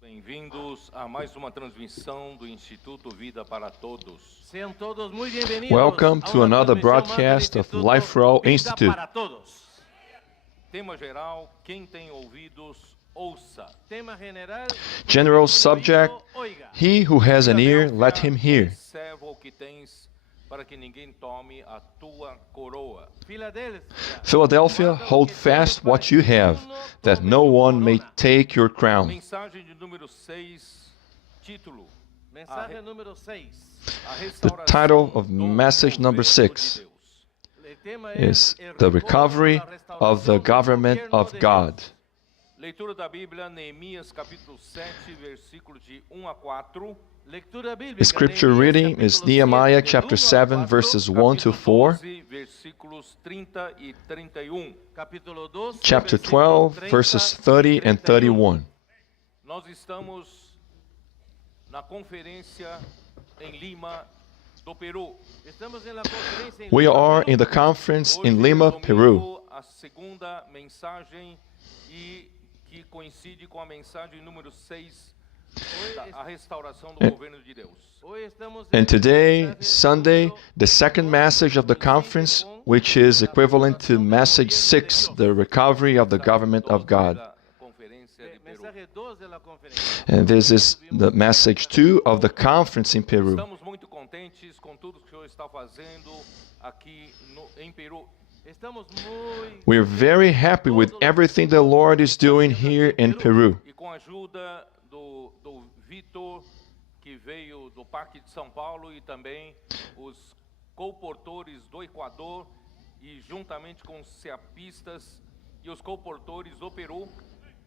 Bem-vindos a mais uma transmissão do Instituto Vida para Todos. Sean todos muy bienvenidos Welcome a to una another transmisión más del broadcast of Instituto Life for All Vida Institute. para Todos. Tema geral: quem tem ouvidos, ouça. Tema general, General quien tiene subject, oído, oiga. he who has an ear, let him hear. Serva o que tens, para que ninguém tome a tua coroa. Filadelfia, Philadelphia, hold fast what you have, that no one may take your crown. Mensagem de número 6, título: mensaje número 6. A The restauração title of do message number governo de 6 Deus. El tema is el the retorno recovery a la restauración of the del government gobierno of de God. Dios. Leitura da Bíblia, Neemias capítulo 7, versículos de 1 a 4. Lectura bíblica, The scripture Neemías, reading is capítulo Nehemiah 7, del chapter 1 al 7, 4, verses 1 to Capítulo 4, 12, versículos 30 e 31. capítulo 12, chapter versículos 12, 30 verses y 30 and 31. 31. Nós estamos na conferência em Lima, do Peru. Estamos en la conferencia en We Lima, are Perú. in the conference Hoje in é Lima, domingo, Peru. a segunda mensagem e que coincide com a mensagem número 6, a restauração do governo de Deus. Hoy estamos en And today, el mensaje Sunday, número the second message of the conference, which is equivalent to message 6, the recovery of the government of God. Da conferência de Peru. mensaje 2 de la conferencia. And this is the message 2 of the conference in Peru. Estamos muito contentes com tudo que o Senhor está fazendo aqui em Peru. Estamos muy We're very happy with everything the Lord is doing here in Peru. E com a ajuda do Vitor, que veio do Parque de São Paulo, e também os colportores do Equador, e juntamente com os ceapistas e os colportores do Peru,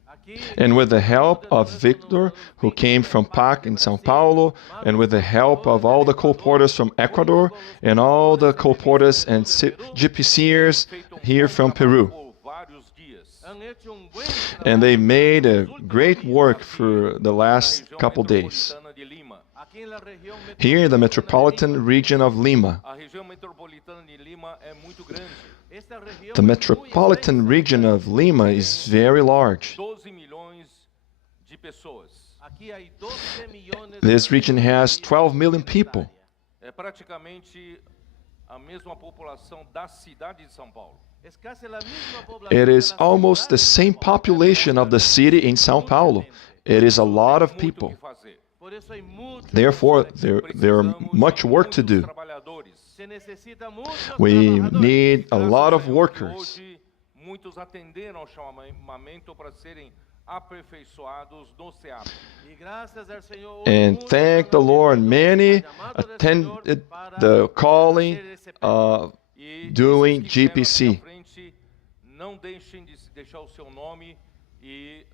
aquí And with the help of Victor, who came from PAC in São Paulo, and with the help of all the colporters from Ecuador, and all the colporters and GPCers here from Peru. por vários dias. han hecho un buen And they trabajo made a nos últimos great días work aquí, for the Na last região couple days. metropolitana de Lima. aquí en la región Here in the metropolitana de metropolitan region of Lima. A região metropolitana de Lima é muito grande. Lima. Esta región The es muy metropolitan extensa. region of Lima is very large. 12 milhões de pessoas. Aquí hay 12 millones This de region has 12 million people. É praticamente a mesma população da cidade de São Paulo. Es casi la misma población It de is la almost ciudad the de same São Paulo. population of the city in Sao Paulo. It is a lot of Muito o people. que fazer. Por eso hay mucho Therefore, que hacer. there are Precisamos much de work to muitos do. trabalhadores. Se necesita muchos We trabajadores. need a Graças lot ao of Senhor que workers. Hoje, muitos atenderam ao chamamento para serem aperfeiçoados no SEAP. Y gracias al Señor, And muchos thank the han Lord, atendido many al llamado del attended Señor para the calling hacer ese plan. E doing esses que vieram aqui à GPC. frente, não deixem de deixar o seu nome e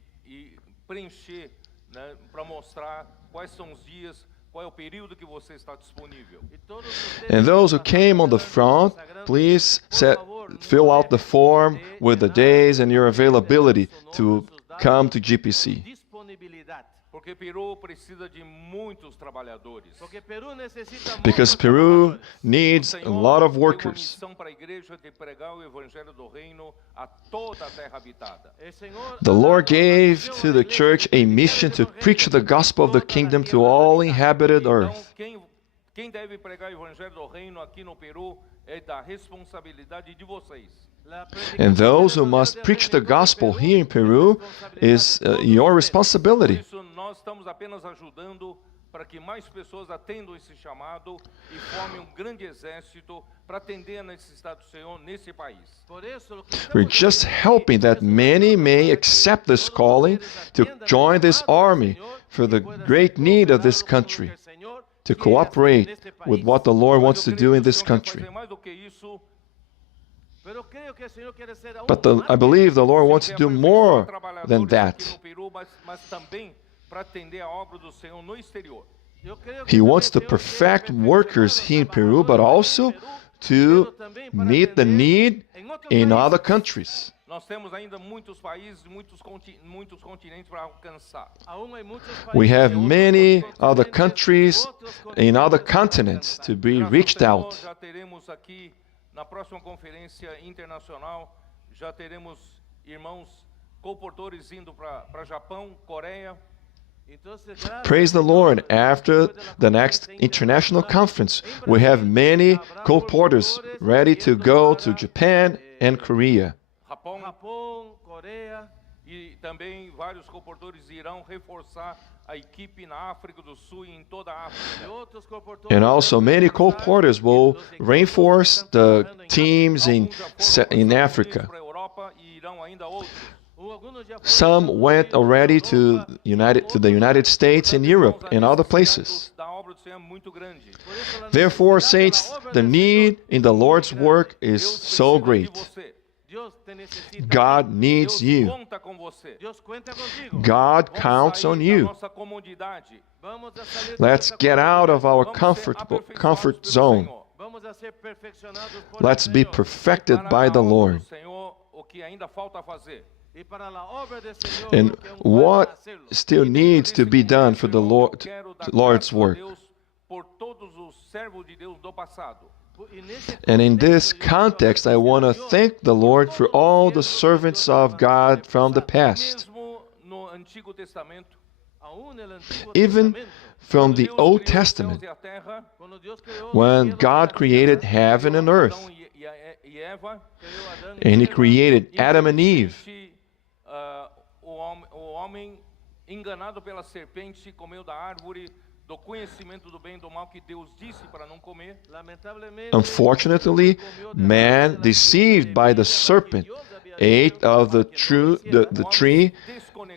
preencher, né, para mostrar quais são os dias, qual é o período que você está disponível. Y todos ustedes And those who que came on the trabajan front, consagrando, please por favor, no fill out the dejen form de with the llenar days and your de availability su to nombre, sus datos, come to su GPC. disponibilidad. Porque Peru precisa de muitos trabalhadores. Porque Perú necesita Because muchos Peru trabajadores. needs a lot of tem uma workers. missão para a igreja de pregar o evangelho do reino a toda a terra habitada. El Señor The ha Lord dado a gave misión to a la the iglesia church de a predicar mission el to evangelio preach the gospel of the a toda la kingdom to tierra all habitada. inhabited Então, earth. quem deve pregar o evangelho do reino aqui no Peru é da responsabilidade de vocês. La And predicación those del who must evangelio preach del the reino en gospel Perú here in Peru es responsabilidad is de todos your ustedes. Por responsibility. isso, nós estamos apenas ajudando para que mais pessoas atendam esse chamado e formem um grande exército para atender a necessidade do Senhor nesse país. Por eso, lo que We're estamos just haciendo helping that es many orando may para que accept this todos calling ustedes to atiendan el join this llamado del army Señor for y the puedan great ser need of this cooperados con lo country, que el Señor to quiere hacer en cooperate este with país. what the Lord Mas wants eu to creio do que in o this Senhor quer country. fazer mais do que isso. Pero creo que el Señor quiere hacer aún But más I believe the Lord O wants Senhor to quer do aperfeiçoar more than trabalhadores that. aqui no Peru, mas também para atender a obra do Senhor no exterior. Yo creo que He también wants el to Señor quiere perfect perfeccionar workers los here in Peru, but trabajadores also en Perú, to pero también para meet the atender need en otros in países. other countries. Nós temos ainda muitos países, muitos continentes para alcançar. Aún hay muchos We países have en otros many other continentes, countries otros in other continentes para continents alcanzar. to be Graças reached ao Senhor, out. já teremos aqui na próxima conferência internacional, já teremos irmãos colportores indo para Japão, Coreia. Praise the Lord. After the next international conference, we have many colporteurs ready to go to Japan and Korea. Japão, Coreia. E também vários comportores irão reforçar a equipe na África do Sul e em toda a África. E outros comportores And also many colporteurs will reinforce the teams in Africa. Para a Europa e irão ainda outros. Alguns já foram Some went already to the United States and Europe and other places. Da obra do Senhor é muito grande. Therefore, saints, the need in the Lord's work is Deus so precisa de great. você. Deus te necessita. God needs Deus you. conta com você. Deus conta contigo. God Vamos counts sair on da you. nossa comodidade. Vamos a salir Let's dessa get out of our Vamos ser comfort aperfeiçoados pelo zone. Senhor. Vamos a ser perfeccionados por Let's el be Señor. perfected Para by a the obra Lord. do Senhor, o que ainda falta fazer. E para la obra del Señor, And lo que aún what falta hacerlo. still needs to be done for the Lord's Lord's work. Por todos os servos de Deus do passado. E nesse And in this contexto, context, I want to thank the Lord for all the servants of God from the past, Mesmo no Antigo Testamento, aún el Antiguo even Testamento, from the Deus Old criou os céus Testament, e a terra, quando Deus criou when os cielos God e a created terra, heaven and earth, Adão e Eva, criou Adão e and He Eva, created Adam and Eve. infelizmente, o homem enganado pela serpente comeu da árvore do conhecimento do bem e do mal que Deus disse para não comer. lamentavelmente, Unfortunately, man, deceived by the serpent, ate of the tree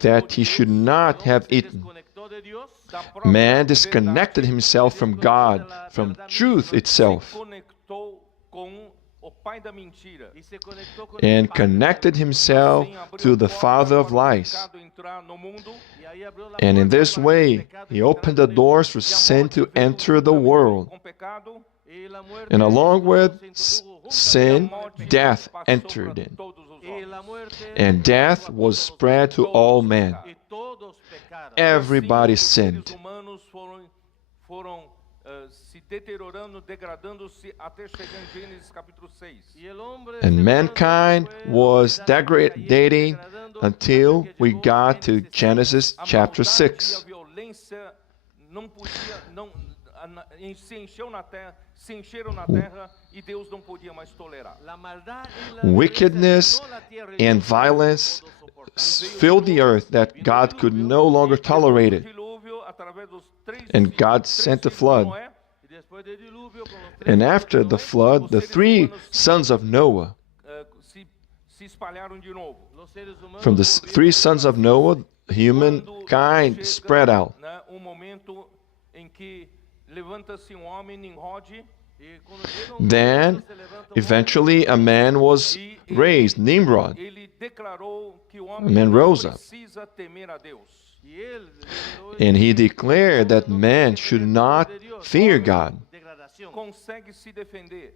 that he should not have eaten. desconectó de Dios, Da própria Man disconnected himself from God, from truth itself, conectou com o pai da mentira. y se conectó con and el Padre. connected himself Assim, abriu to the porta father of para o lies. pecado entrar no mundo. Y ahí abrió la And in puerta this para way, el pecado he entrar opened the en el doors for E a sin morte to veio enter the juntamente world. com o pecado. Y la muerte And along with se introdujo sin, Morte death passou entered para in. todos os y homens. la muerte And death was spread to all men. y todos pecaron. Everybody Assim, os seres sinned. humanos foram se deteriorando, degradando-se até chegar em Gênesis capítulo 6. Y el hombre And se mankind fue was degradando degrading hasta until que we llegó got to Genesis A chapter maldade e a 6. violência não podia, se encheu na terra, se encheram na terra e Deus não podia mais tolerar. La maldad y la Wickedness violencia llenó la tierra y and Dios no pudo violence soportar. filled the earth that God could no longer tolerate it. Dilúvio, através dos três And filhos- God três sent the filhos de flood. Noé, Y después del diluvio, con los tres And hijos after de the Noé, flood, the three sons of Noah, se espalharam de novo. los seres humanos from the volvieron three a sons of Noah, humankind Quando spread chega, out. né, momento em que levanta-se homem, Nimrod, y cuando llega un Then, momento, se levanta un eventually, a man was e raised, Nimrod. ele declarou que o A homem man não rose up. precisa temer a Deus. y él declaró And he eso, declared that no man puede should temer not de Dios. fear Hombre, God. degradación. Consegue se defender,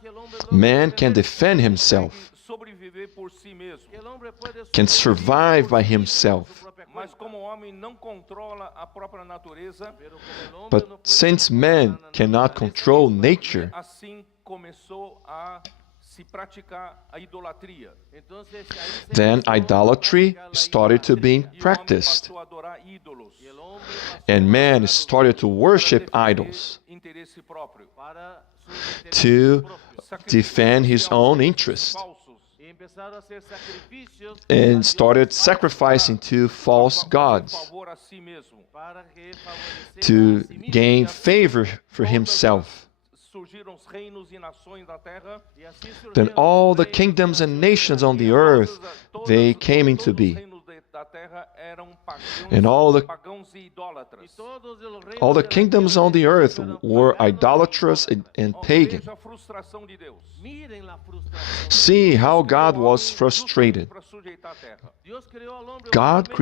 Que el hombre no Man puede can defender- defend himself, consegue sobreviver por si mesmo. que el hombre puede can sobrevivir survive por by sí mismo, himself. por su propia Mas cuenta. como o homem não controla a própria natureza, Pero como el hombre no But puede since controlar man la cannot naturaleza control misma, nature, assim começou a se praticar a idolatria. entonces ahí se then empezó a idolatry practicar la started to be E o homem practiced. passou a adorar ídolos Y el hombre pasó And a man adorar started to worship para defender idols interesse próprio. para sus to intereses propios. defend his Sacrifícios own aos interest, falsos, Y empezaron a hacer sacrificios a and dioses started falsos sacrificing to false para fazer gods favor a si mesmo. para que favorecieran to a sí mismos. gain favor for himself. Surgiram os reinos e nações da terra. Y así Then surgieron all the reinos y kingdoms and naciones nations on the E earth, todas- they todas- came into todos os be. reinos da terra eram pagãos, And all the- pagãos e idólatras. y todos los reinos All the de la kingdoms tierra on the earth eran were paganos y idolatrous and pagan. Veja a frustração de Deus. Miren la frustración. See how God Criou o was homem frustrated. justamente para sujeitar a terra. Dios creó al hombre God únicamente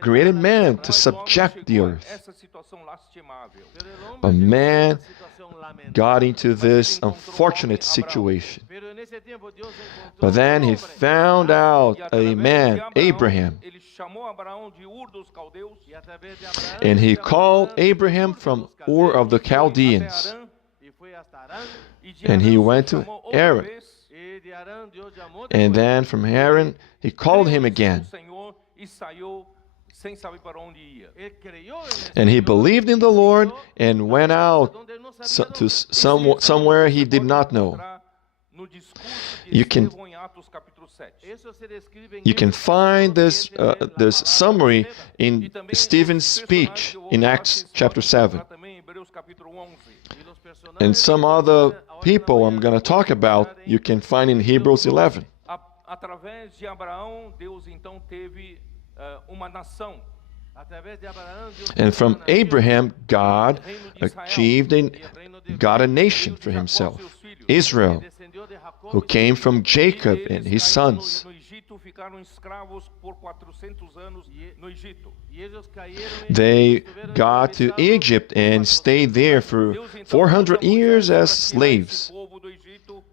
created para man someter to Mas o homem subject the chegou a earth. essa situação lastimável. Pero el hombre But llegó a man esa situación lamentable. Got into this unfortunate situation. Pero en ese tiempo Dios encontró But then un he hombre. found out E a através man, de Abraão, Abraham, ele chamou Abraão de Ur dos Caldeus. Y a través de Abraham, and he llamó a called Abraham Abraham Ur de from los Ur of the Caldeos, Chaldeans. Até Arã, y fue hasta Arán, e de And he Arã se went to chamou outra Aram. vez. y de Arán Dios llamó And después. then from Haran, he called him Creu no again. Senhor e sem saber para onde ia. Él creyó en el And he Señor, believed in the Lord and went out donde él no sabía to dónde. somewhere he did not know. No discurso de You can- Estevão em Atos capítulo 7. Eso se describe en You can Hechos find this, capítulo 7, this la palabra summary Esteban. in E também Stephen's os speech personagens que eu vou in falar, Acts vocês chapter podem 7. encontrar também em Hebreus capítulo 11. Y los personajes And some other ahora en la people I'm mañana going to talk about, you can find in Hebrews 11. Através de Abraão, Deus então teve uma nação. Através de Abraão, Deus And from criou uma nación. Abraham, God achieved got a nation for himself, Israel, Descendió de Jacob who y came from Jacob E and eles his caíram sons. no Egito, ficaram escravos por 400 anos no Egito. y ellos cayeron en They estuvieron got to esclavizados Egypt and stayed there for Deus então 400 usa Moisés years para as tirar esse slaves. povo do Egito.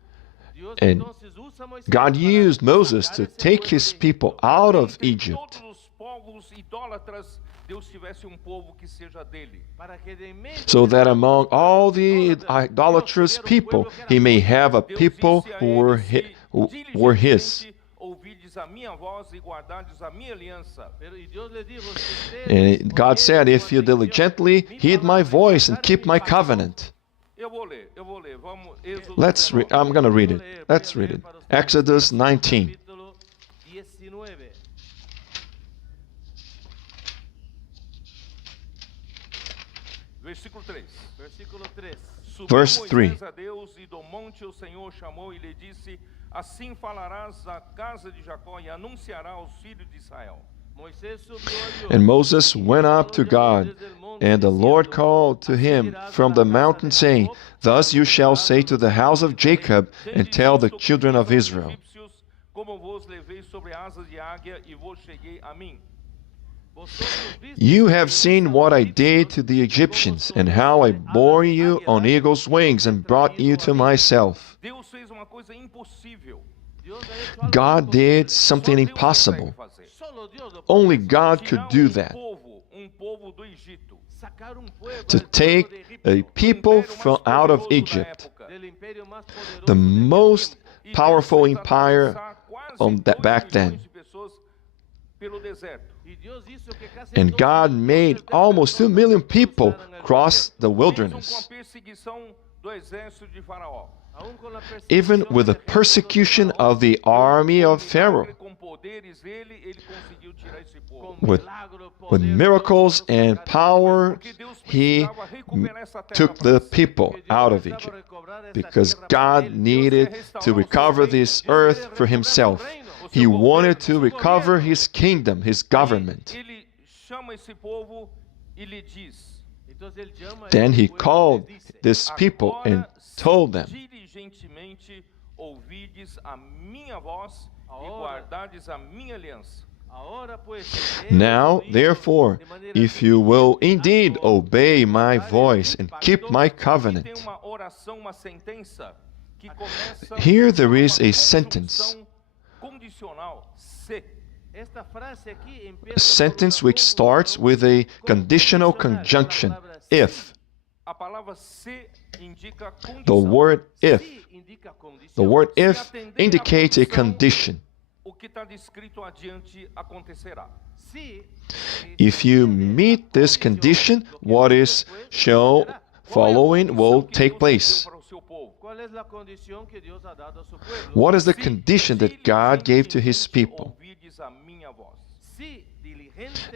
Dios And entonces usa a Moisés God para used Moses sacar to ese take pueblo his de people Egipto. out of Entre Egypt todos os povos idólatras, Deus tivesse povo que seja dele. Para que de en medio so de that tantos among all pueblos the idólatras, idolatrous Dios tuviera un people pueblo que era he may suyo. have a Deus people disse a who were, eles, who "Se were his. diligentemente ouvides a minha voz e guardardes a minha aliança, Pero, y Dios les dijo, si And ustedes God said, oyereis if you con atención diligently mi heed my palabra y voice and guardareis keep mi my pacto". covenant. eu vou ler. Vamos, Êxodo Let's 19. I'm going to read it. Let's read it. Exodus 19. Capítulo 19. Versículo 3. Versículo 3. Subiu Verse Moisés 3. a Deus e do monte o Senhor chamou e lhe disse: Assim falarás à casa de Jacó e anunciará aos filhos de Israel. Moisés subió a Dios. And Moses went up to God, and the Lord called to him from the mountain, saying, Thus you shall say to the house of Jacob, and tell the children of Israel. Egípcios, como vos levei sobre asas de águia e vos cheguei a mim. You have seen what I did to the Egyptians, and how I bore you on eagle's wings and brought you to myself. Deus fez uma coisa impossível. God did Só something Deus impossible. consegue fazer. Only God could Tirar do that. povo do Egito. To take a people from out of Egypt, the most powerful empire on that back then. And God made almost 2 million people cross the wilderness. Even with the persecution of the army of Pharaoh, with miracles and power, he took the people out of Egypt because God needed to recover this earth for himself. He wanted to recover his kingdom, his government. Then he called these people and told them, Now, therefore, if you will indeed obey my voice and keep my covenant. Here there is a sentence, a sentence which starts with a conditional conjunction, if. The word if indicates a condition. If you meet this condition, what is shown following will take place. What is the condition that God gave to his people?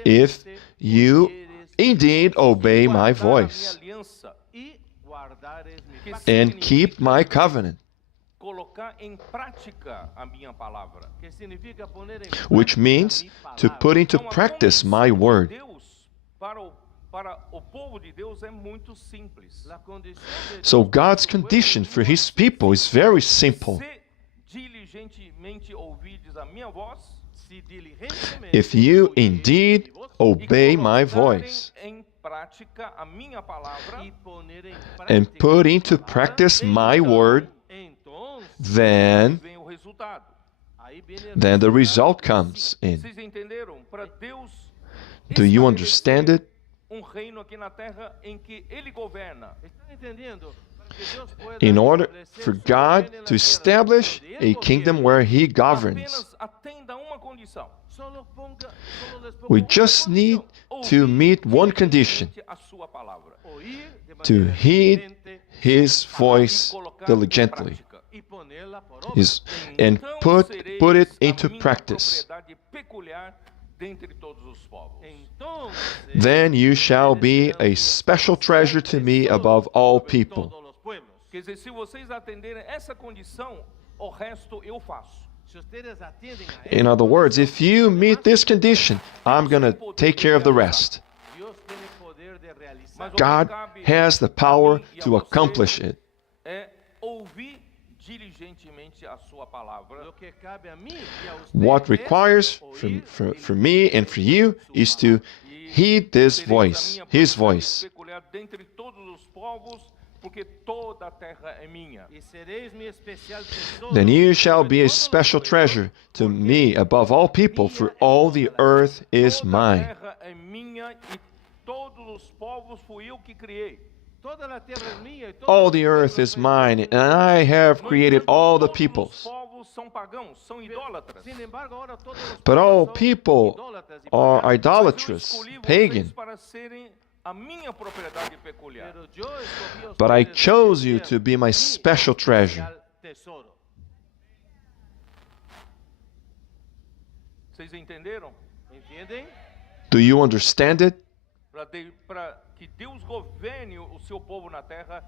If you indeed obey my voice and keep my covenant, which means to put into practice my word. So God's condition for his people is very simple. If you indeed obey my voice and put into practice my word, then the result comes in. Do you understand it? In order for God to establish a kingdom where he governs, condição. We just need to meet one condition: Diligentemente a sua palavra. to heed His voice diligently and Então put sereis it a into minha practice. propriedade peculiar dentre todos os povos. Then you shall be a special treasure to me above all people. Quer dizer, se vocês atenderem essa condição, o resto eu faço. In other words, if you meet this condition, I'm going to take care of the rest. Mas o que God cabe has the a power mim e a to você accomplish it. É ouvir diligentemente a sua palavra. What requires for me and for you is to heed this Sereis a voice, minha His propriedade voice. peculiar dentre todos os povos, porque toda a terra é minha. Then you shall be a special treasure to me above all people, for all the earth is Toda a mine. terra é minha e todos os povos fui eu que criei. All the earth is mine, and I have No created entanto, all the todos peoples. os povos são pagãos, são idólatras. But all people are Mas eu idolatrous, escolhi vocês pagan. para serem a minha propriedade peculiar. But I chose you to be my special treasure. Vocês entenderam? Do you understand it? Para que Deus governe o seu povo na terra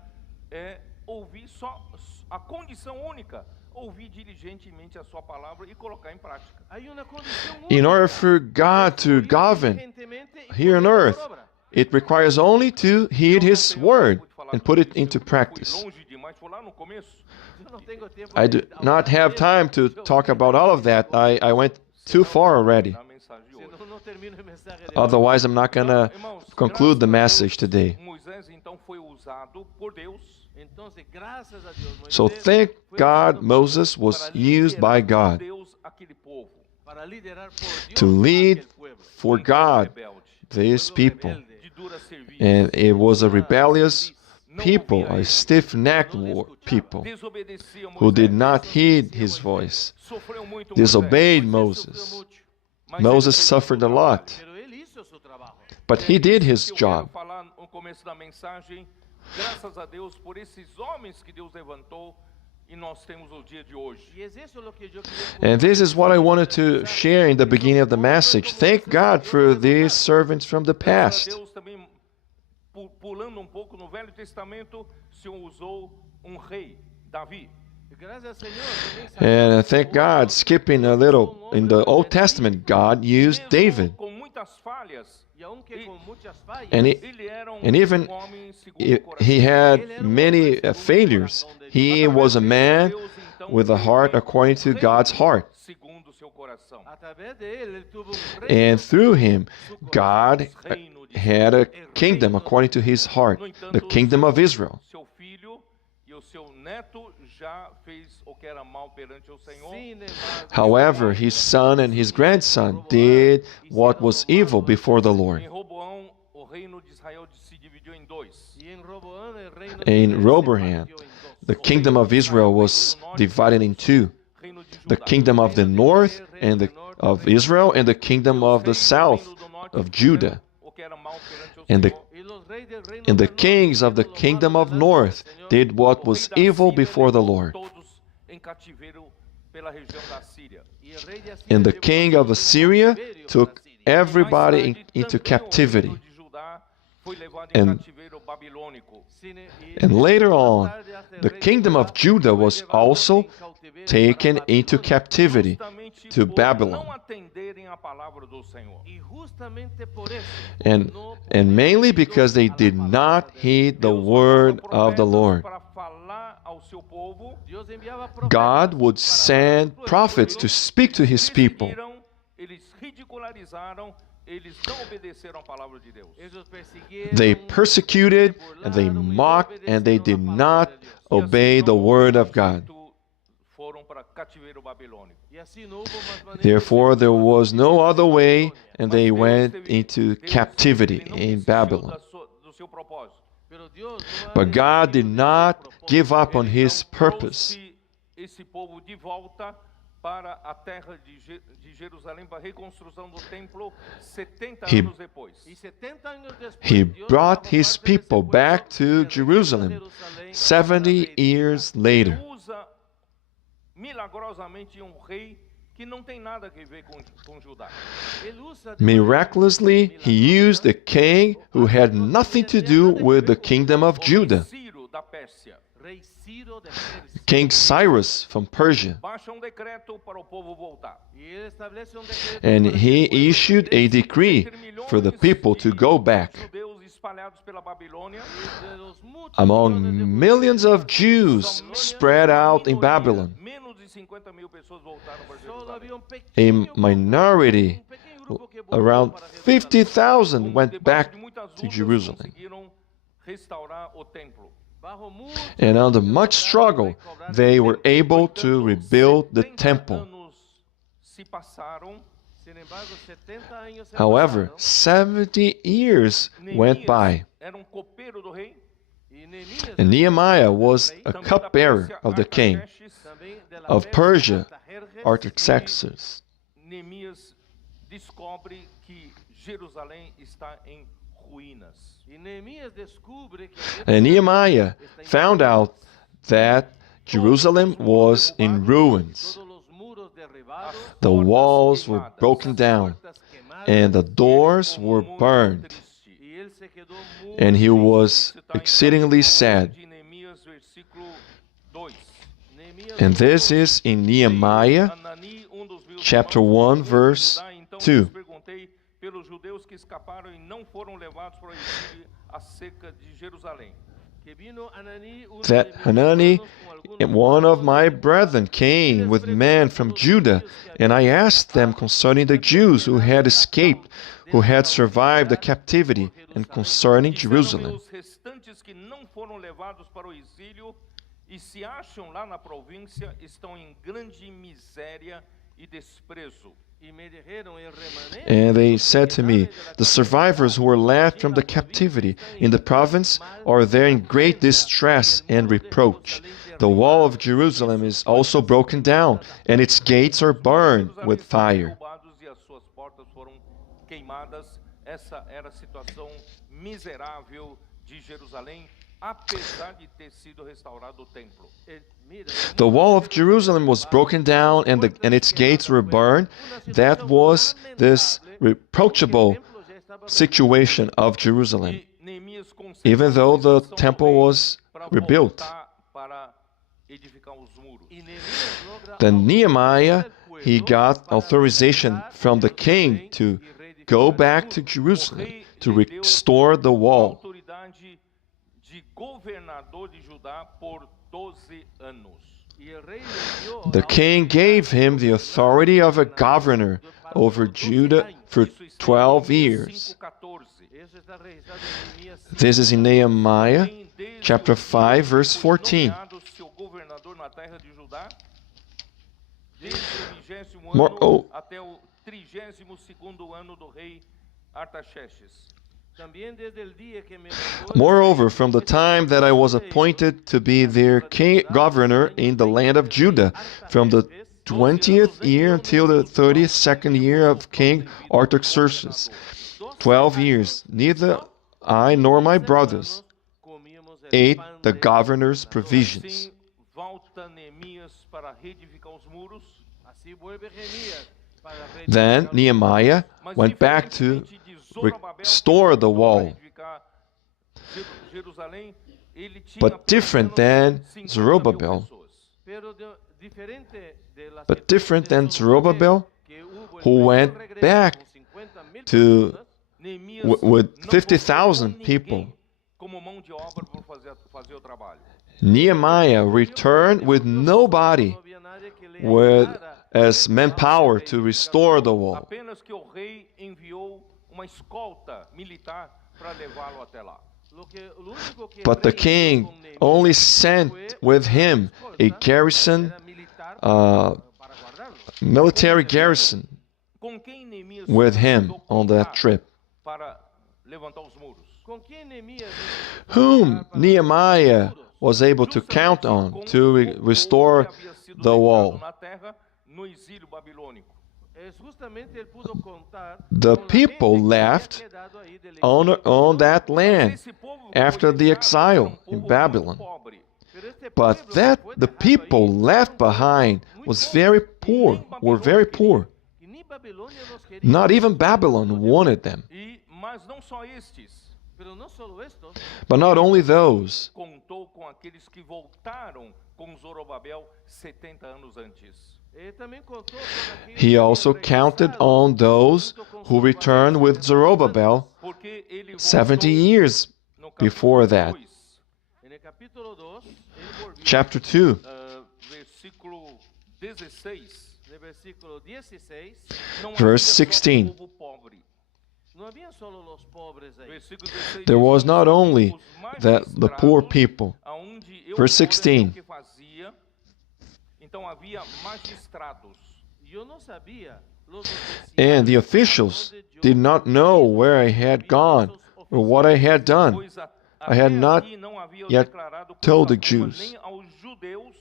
é ouvir só a condição única, ouvir diligentemente a sua palavra e colocar em prática. In order for God to govern here on earth, it requires only to heed His word and put it into practice. Fui longe demais, foi lá no começo. I do not have time to talk about all of that. I went too far already. Na mensagem de hoje. Otherwise, I'm not going to Irmãos, conclude the graças a message Deus, today. Moisés então foi usado por Deus So thank God Moses was para used liderar by por God Deus aquele povo. to lead for Um povo God rebelde, these people. de dura serviço, And it was a rebellious people, a stiff-necked people desobedecia who did Moisés, not heed his voice, sofreu muito disobeyed Moisés. Moses. Mas Moses ele fez suffered a o lot, trabalho. but he did his Eu quero job. falar no começo da mensagem, graças a Deus por esses homens que Deus levantou e nós temos o dia de hoje. And this is what I wanted to share in the beginning of the message. Thank God for these servants from the Graças past. a Deus também, pulando um pouco no Velho Testamento, o Senhor usou um rei, Davi. And thank God, skipping a little, in the Old Testament, God used David. Com muitas falhas, And, ele era and even homem segundo o coração. he had many failures. He was a man with a heart according to God's heart. Segundo o seu coração. And through him, God had a kingdom according to his heart, the kingdom of Israel. Seu filho e o seu neto já fez o que era mal perante o Senhor. However, his son and his grandson did what was evil before the Lord. Em Roboão, o reino de Israel se dividiu em dois. In Rehoboam, the kingdom of Israel was divided in two: Reino de the Judá. kingdom of the north and of Israel, and the kingdom of the south of Judah. O que era mal perante o And the Senhor. And the kings of the kingdom of north did what was evil before the Lord. Todos em cativeiro pela região da Síria. And the king of Assyria took everybody into captivity. O reino de Judá foi levado em And- cativeiro babilônico. And later on, the kingdom of Judah was also taken into captivity Justamente to por Babylon. não atenderem a palavra do Senhor. And mainly because they did not heed the word of the Lord. Para falar ao seu povo, God would send prophets to speak to his people. perseguiram, eles ridicularizaram, eles não obedeceram a palavra de Deus. They persecuted and they mocked and they did not obey the word of God. Foram para cativeiro babilônico. Therefore, there was no other way, and they went into captivity Ele não in desistiu Babylon. do seu propósito. But God did not give up on his purpose. Trouxe esse povo de volta para a terra de Jerusalém, para a reconstrução do templo 70 He- anos depois. Y 70 años después, He Dios brought trajo his parte de ese people pueblo back y to regresó a Jerusalem Jerusalén 70 para reedificar. years Ele later. usa milagrosamente um rei que não tem nada a ver com Judá. Él usa de Miraculously, he used a king who had nothing to do with the kingdom of O rei Judah, Ciro da Pérsia Rey Ciro de Persia. King Cyrus from Persia. baixa decreto para o povo voltar. Y él establece un decreto And para que he el pueblo issued a decree for the people to go back. Judeus espalhados pela Babilônia, de los muchos Among millones de millions of Jews spread out in Babylon, menos de 50.000 pessoas voltaram para solo Jerusalém. había un a pequeño grupo, minority, un pequeño grupo que volvió around para Jerusalén. 50,000, went Debaixo back de muitas to lutas, Jerusalem. conseguiram restaurar o templo. Bajo muchos And under años much lograron struggle, recobrar they el were templo. able to rebuild the 70 temple. anos se passaram. Sin embargo, 70 años se However, pasaron, 70 years went by, Era copeiro do rei. y Nehemías, and Nehemiah was a também da cupbearer Pérsia, of the king Artaxerxes. también de la of Persia, Artajerjes, Artaxerxes. Neemias descobre que Jerusalém está em ruínas. y Nehemías descubre que And Nehemiah found out that Jerusalem was in ruins. todos los muros derribados, The walls were broken down, puertas quemadas, and the doors were Muito burned. triste. y él se quedó muy And he was Isso está em exceedingly capítulo sad. de Neemias, versículo 2. Nehemías And this is in Nehemiah Hanani, dos meus chapter irmãos, 1, verse Judá, então 2. lhes perguntei pelos judeus que escaparam e não foram levados para o exílio acerca de Jerusalém. que vino Ananí, uno That de mis Hanani, hermanos, con algunos one of my hermanos, brethren, came with men from Judah, and I asked them concerning the Jews who had escaped, who had survived the captivity, and concerning Disseram-me Jerusalem. os restantes que não foram levados para o exílio e se acham lá na província estão em grande miséria e desprezo. y me dijeron, el remanente, And they said to me, the survivors who were left from the captivity in the province are there in great distress and reproach. The wall of Jerusalem is also broken down, and its gates are burned with fire. Derrubados e as suas portas foram queimadas. Essa era a situação miserável de Jerusalém, apesar de ter sido restaurado o templo. mira, The wall of Jerusalem was broken down, and its gates were burned. That was this reproachable templo ya estaba situation of Jerusalem, E Neemias concedeu even though the autorização ao temple rei was para rebuilt. voltar para edificar os muros. y Nehemías logra Then Nehemiah, autorizar al he pueblo got para authorization regresar from the a king Jerusalén to y reedificar go el back muro. to Jerusalem O rei to lhe deu restore the a wall. autoridade de governador de Judá por 12 anos. Y el rey le dio The la king gave him the authority of a governor over Judah for Isso está em 12 Neemias years. 5:14. Eso está registrado en Nehemías 5. This is in Nehemiah Quem desde chapter o dia 5, que verse foi 14. nomeado seu governador na terra de Judá, desde o 20º More- ano oh. até o 32º ano do rei Artaxerxes. También desde el día que me mandó el Moreover, rey from the time that I was appointed to be their king governor in the land of Judah, from the 20th year until the 32nd year of King Artaxerxes, 12 years, neither I nor my brothers comíamos el ate pan the del governor's gobernador. provisions. Assim volta Neemias para reedificar os muros. Así vuelve Nehemías para Then reedificar Nehemiah Mas went back to diferentemente de Zorobabel, restore the que wall. edificar Jerusalém, ele tinha But different than 50.000 Zerubbabel. pessoas. Pero diferente de las But different than de Zerubbabel, que hubo el who primer went regreso back con 50,000 to personas, Neemias with não 50,000 colocou people. ninguém como mão de obra para fazer o trabalho. Nehemiah returned with nobody no había nadie que le with ayudara as manpower to restore the wall. Apenas que o rei enviou uma escolta militar para levá-lo até lá. Lo único que el But the rey hizo king con Nehemías only sent fue with una him a escolta, garrison, era militar uh, para guardarlo. military garrison Com quem Neemias with him precisou on that contar trip, para levantar os muros? ¿Con quién Nehemías necesitó whom contar para Nehemiah levantar los muros? was able to count on to restore havia sido the deixado wall. na terra, no exílio babilônico. É justamente ele pudo contar The com a people gente que havia left quedado aí del on exílio that Mas land esse povo que after foi the deixado era exile in povo Babylon. muito pobre. Pero este But pueblo que that foi the dejado people aí left era povo behind muito was pobre, very E poor, nem were Babilônia very queria. poor. que nem Babilônia nos queria. Not even Babylon wanted them. Mas não só estes. Pero no solo esto, But not only those, Contou com aqueles que voltaram com Zorobabel 70 anos antes. ele também contou com aqueles he que also haviam counted regressado on those junto com who Zorobabel returned with 70 Zerubbabel Porque ele 70 voltou years no capítulo before that. 2, En el capítulo 2, ele volvió Chapter 2, versículo 16. no versículo 16. Não Verse havia só 16. povo pobre. Não havia solo os pobres aí. Versículo 16 there diz, was not only os the poor magistrados, people. aonde eu Verse fora, o 16. que fazia. Então havia magistrados. E eu não sabia. Los And the oficiales officials onde eu did not know where I had gone or what I had done. Pois I até had not aqui não havia yet declarado told coisa the alguma Jews. nem aos judeus,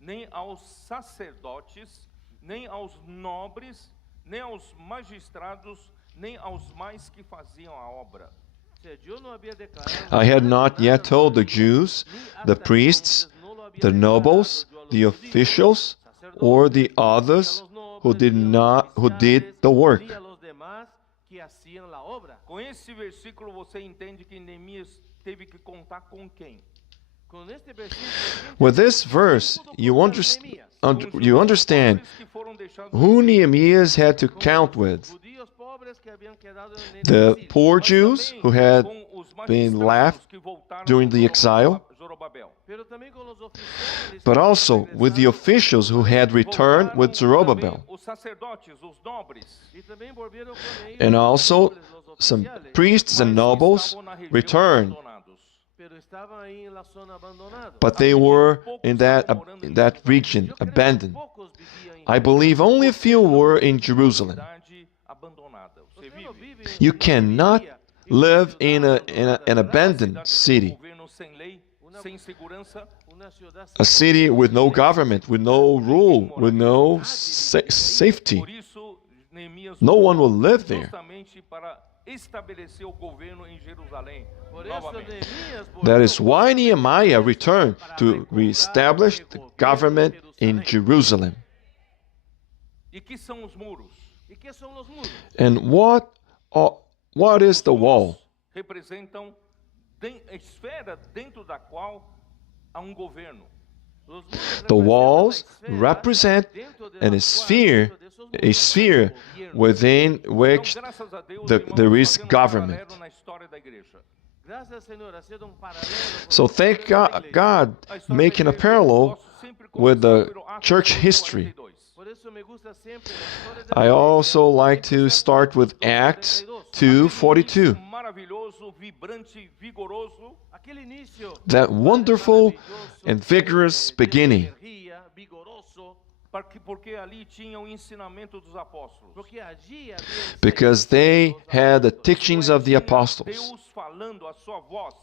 nem aos sacerdotes, nem aos nobres, nem aos magistrados, nem aos mais que faziam a obra. Ou seja, eu não havia declarado I had nada, not yet nada, told the nada, Jews, nem the hasta priests, entonces não lo havia the declarado nobles, yo a los the judíos, officials, sacerdotes, or the ni a others los nobles, who did ni a los not who did oficiales, the work. ni a los demás que hacían la obra. Com esse versículo você entende que Neemias teve que contar com quem? Con este versículo, With this verse, you you understand Pobres que foram deixados who no exílio. Nehemiah had to count with. judíos pobres que habían quedado en el The exilio. poor Mas Jews também who had com os been magistrados left que voltaram during com the exile, Zorobabel. Pero también con los oficiales but que also habían with the regresado, officials who had returned Voltaram with Zerubbabel, também os sacerdotes, os nobres, y también volvieron con ellos and los also nobles, los some oficiales, priests and mas nobles estavam na região returned, abandonados. pero estaban ahí en la zona abandonada. but they were in that region Yo creo que abandoned. pocos vivían en I believe only a few were in Jerusalem. Cidade abandonada. Você Você não vive vive em You uma cannot periferia, live em in uma an cidade abandoned cidade city, com governo sem lei, sem segurança, uma ciudad a city with no government, with no rule, with no safety. por isso Neemias No one will live there. justamente para estabelecer o governo em Jerusalém Por eso novamente. Neemías That is volvió why Nehemiah returned para to recobrar reestablish el the gobierno government in Jerusalem. E que são os muros? ¿Y qué son los muros? And what is the wall? Representam a esfera dentro da qual há governo. Los muros The representan walls la esfera represent dentro de la a cual, sphere, dentro de esos a muros, sphere hay gobierno. within which Então, graças a Deus, there irmãos, is fazendo government. paralelo na história da igreja. Gracias, Señor, haciendo un paralelo con So la thank historia de la iglesia. God A história making da a igreja, eu parallel gosto sempre de with the começar pelo Atos church 2:42. history. Por eso me gusta siempre la historia de I la also iglesia, like to start with Acts 2:42. Maravilhoso, vibrante, vigoroso. aquel inicio That wonderful maravilloso, and vigorous de beginning. energía, vigoroso, Porque ali tinha o ensinamento dos apóstolos. porque allí había Because they had the teachings of the Tinha apostles. Deus falando a sua voz.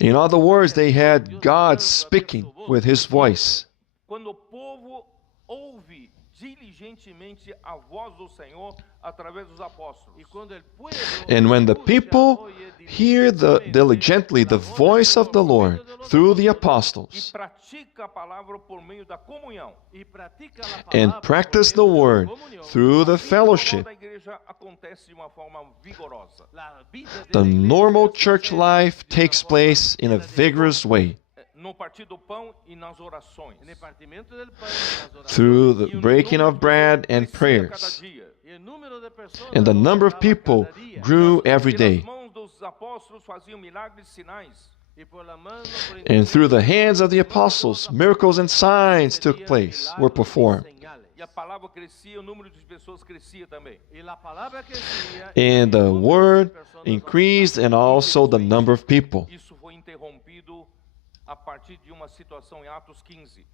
In other words, they had God speaking with his voice. Quando o povo ouve diligentemente a voz do Senhor através dos apóstolos. And when the people hear diligently the voice of the Lord through the E apostles pratica a palavra por meio da comunhão. and practice the word through the A fellowship, vida da igreja acontece de uma forma vigorosa. the normal church life takes place in a vigorous way No partir do pão e nas orações. through the E o breaking número of de bread pessoas and crescia prayers. cada dia. And the number of people grew every Pelas day. mãos dos apóstolos faziam milagres e sinais. And through the hands of the apostles, miracles and signs took place, were performed. E a palavra crescia, o número de pessoas crescia também. And the word increased, and also the number of people. Isso foi interrompido a partir de uma situação em Atos 15.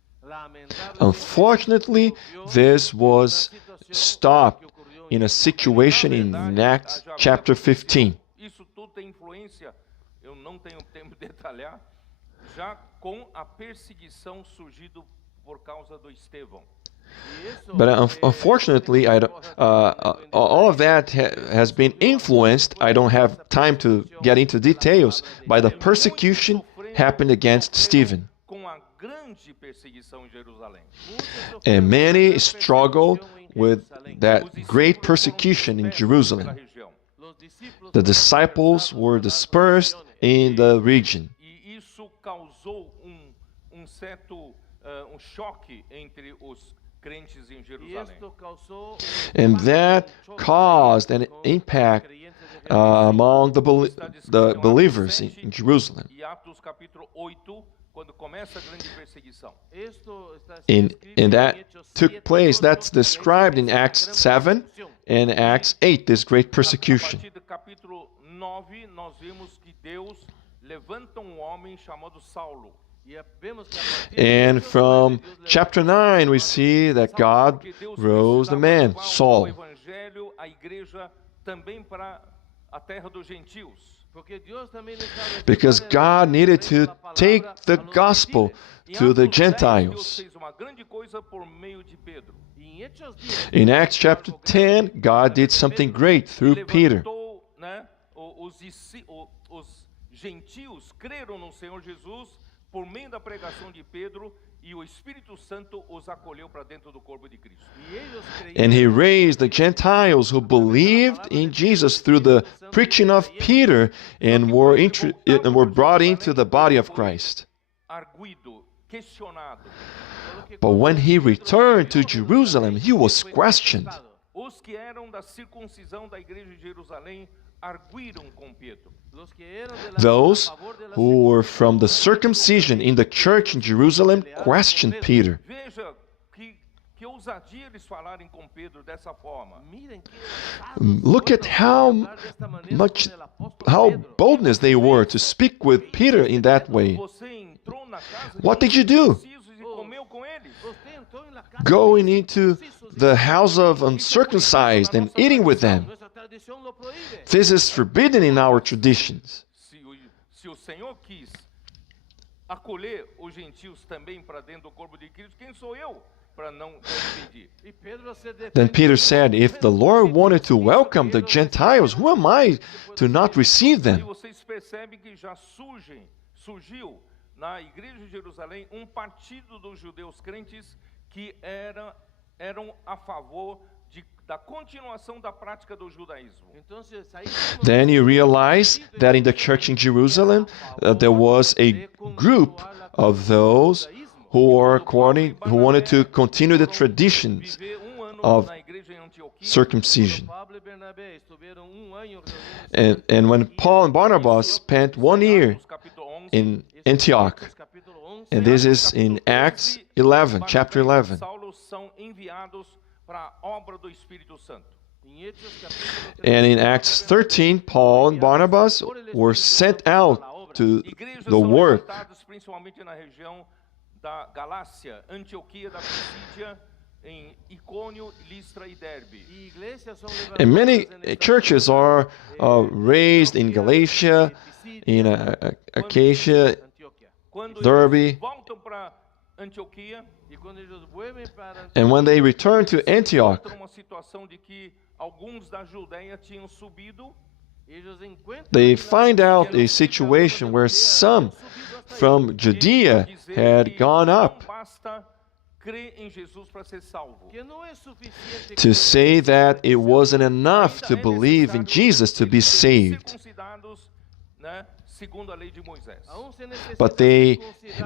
Unfortunately, this was stopped in a situation in Acts chapter 15. Isso tudo tem influência, eu não tenho tempo de detalhar, já com a perseguição surgido por causa do Estevão. But unfortunately, all of that has been influenced. I don't have time to get into details by the persecution happened against Stephen. Com a grande perseguição em Jerusalém. And many struggled with that great persecution in Jerusalem. The disciples were dispersed in the region. E isso causou certo choque entre os crentes em Jerusalém. And that caused an impact among the believers in Jerusalem. E Atos capítulo 8, quando começa a grande perseguição. And that took place, that's described in Acts 7 and Acts 8, this great A persecution. partir do capítulo 9, nós vemos que Deus levanta homem chamado Saulo. And from chapter 9, we see that God Porque Deus rose the man, precisava levar o Saul, evangelho, a igreja, também para a terra dos gentios. because God needed to take the gospel Em to the Atos 10, Deus Gentiles. fez uma grande coisa por meio de Pedro. In Acts chapter 10, God did something great through Peter. Levantou, né, os gentios creram no Senhor Jesus por meio da pregação de Pedro, e o Espírito Santo os acolheu para dentro do corpo de Cristo. And he raised the Gentiles who believed in Jesus through the preaching of Peter and were brought into the body of Christ. Arguido, questionado. But when he returned to Jerusalem, he was questioned. Os que eram da circuncisão da igreja de Jerusalém arguiram com Pedro. Those who were from the circumcision in the church in Jerusalem questioned Peter. Veja que ousadia eles falarem com Pedro dessa forma. Look at how boldness they were to speak with Peter in that way. Você entrou na casa What did you do? dos circuncisos e comeu com eles. Going into the house of uncircumcised and eating with them. This is forbidden in our traditions. Se o Senhor quis acolher os gentios também para dentro do corpo de Cristo, quem sou eu para não impedir? Then Peter said, if the Lord wanted to welcome the Gentiles, who am I to not receive E them? vocês percebem que já surgiu na igreja de Jerusalém partido dos judeus crentes que eram a favor da continuação da prática do judaísmo. Then you realize that in the church in Jerusalem, there was a group of those who wanted to continue the traditions Viver ano of na igreja em Antioquia. circumcision. And when Paul and Barnabas spent 1 year Atos capítulo 11, in Antioch, and this is in Acts 11, chapter 11. Saulo são enviados para a obra do Espírito Santo. And in Acts 13, Paul and Barnabas were sent out to Igrejas the são work. levantadas principalmente na região da Galácia, Antioquia da Pisídia, em Icônio, Listra e Derbe. And many churches are raised in Galatia, in Acacia, Quando Derbe. eles voltam para Antioquia, And when they returned to Antioch, encontram uma situação de que alguns da Judéia tinham subido they find out a situation where some from Judea had gone up não basta crer em Jesus para ser salvo. to say that it wasn't enough to believe in Jesus to be saved, Circuncidados, né, segundo a lei de Moisés. but they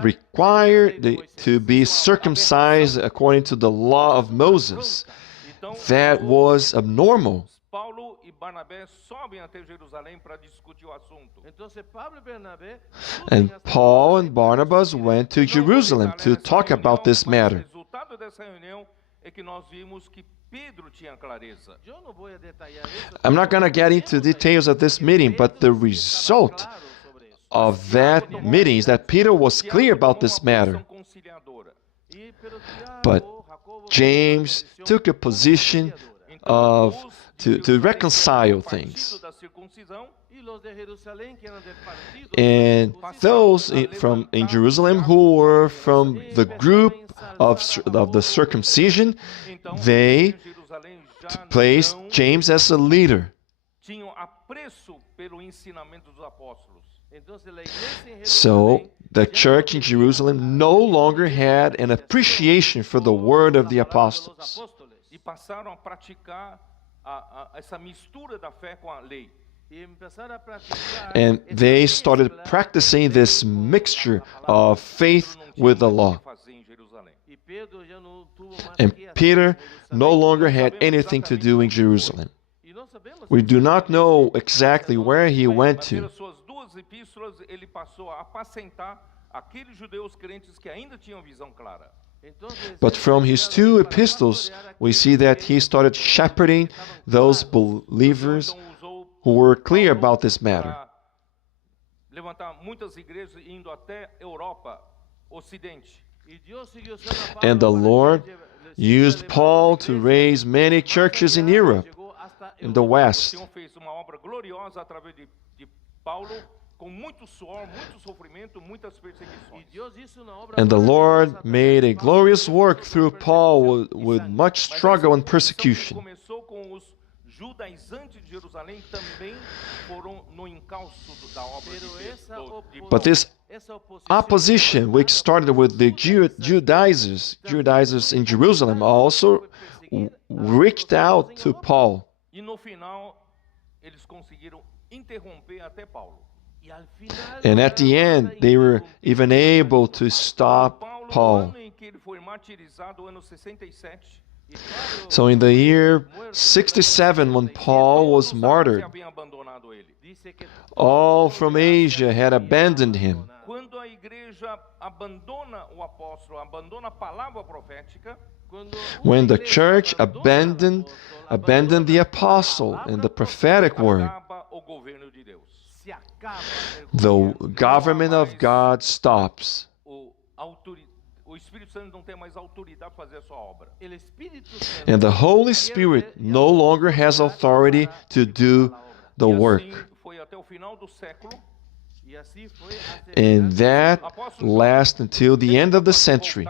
required to be circumcised according to the law of Moses. Então, That was abnormal. Paulo e Barnabé sobem até Jerusalém para discutir o assunto. And Paul and Barnabas went to Jerusalem to talk about this matter. O resultado dessa reunião é que nós vimos que Pedro tinha clareza. I'm not going to get into details of this meeting, but the result of that meeting is that Peter was clear about this matter. Conciliadora. But James took a position of to reconcile things. Partido da circuncisão, Y los de Jerusalén que eran del partido and those from in Jerusalem who were from the group of the circumcision, então they em Jerusalém já placed não James as a leader. tinham apreço pelo ensinamento dos apóstolos. Entonces la iglesia en So Jerusalén the ya church in no Jerusalem no longer had an appreciation for the word of the la palabra de los apostles. apóstoles. E passaram a praticar essa mistura da fé com a lei. Y empezaron a practicar And esa they started mezcla practicing de this ley con mixture la palabra. of faith Pedro não tinha with the mais o law. que fazer em Jerusalém. Y Pedro ya no tuvo más And que hacer Peter en Jerusalén. no longer had anything to do in Jerusalem. Y no sabemos We do not know exactly where he went Mas to. pelas suas duas epístolas, ele passou a apacentar aqueles judeus crentes que ainda tinham visão clara. Entonces, But from his two epistles, we see that he started shepherding those believers Então usou who were clear about this matter. para levantar muitas igrejas indo até Europa, Ocidente. y Dios siguió usando a Pablo And the para Lord que used Paul to raise many churches in Europe, llegó hasta in the O West. Senhor fez uma obra gloriosa através de Paulo, com muito suor, muito sofrimento, muitas Y perseguições. Dios hizo una obra And the maravillosa Lord a través made de a Pablo, glorious con work muchas through Paul with persecución y much sangue. struggle and Essa persecution. que começou com os judaizantes de Jerusalém também foram no encalço da obra de Pero Deus. esa de But this esa oposición opposition, which started with the Judaizers in Jerusalem, also reached out to Paul. E no final, eles conseguiram interromper até Paulo. y al final And at the end, they were even able to stop Paulo, no Paul. ano em que ele foi martirizado, ano 67, y Pablo So in the year 67, when Paul was todos martyred, já haviam abandonado ele. dice que all from Asia had abandoned him. Quando a igreja abandona o apóstolo, abandona a palavra profética, cuando When una the iglesia church abandona abandoned the apostle and the prophetic word, acaba o governo de Deus. se acaba el the gobierno. government of God stops. O Espírito Santo não tem mais autoridade para fazer a sua obra. El Espíritu Santo And the Holy Spirit no longer has authority to do the E assim work. foi até o final do século. y así fue hasta And that lasts until the end of the century.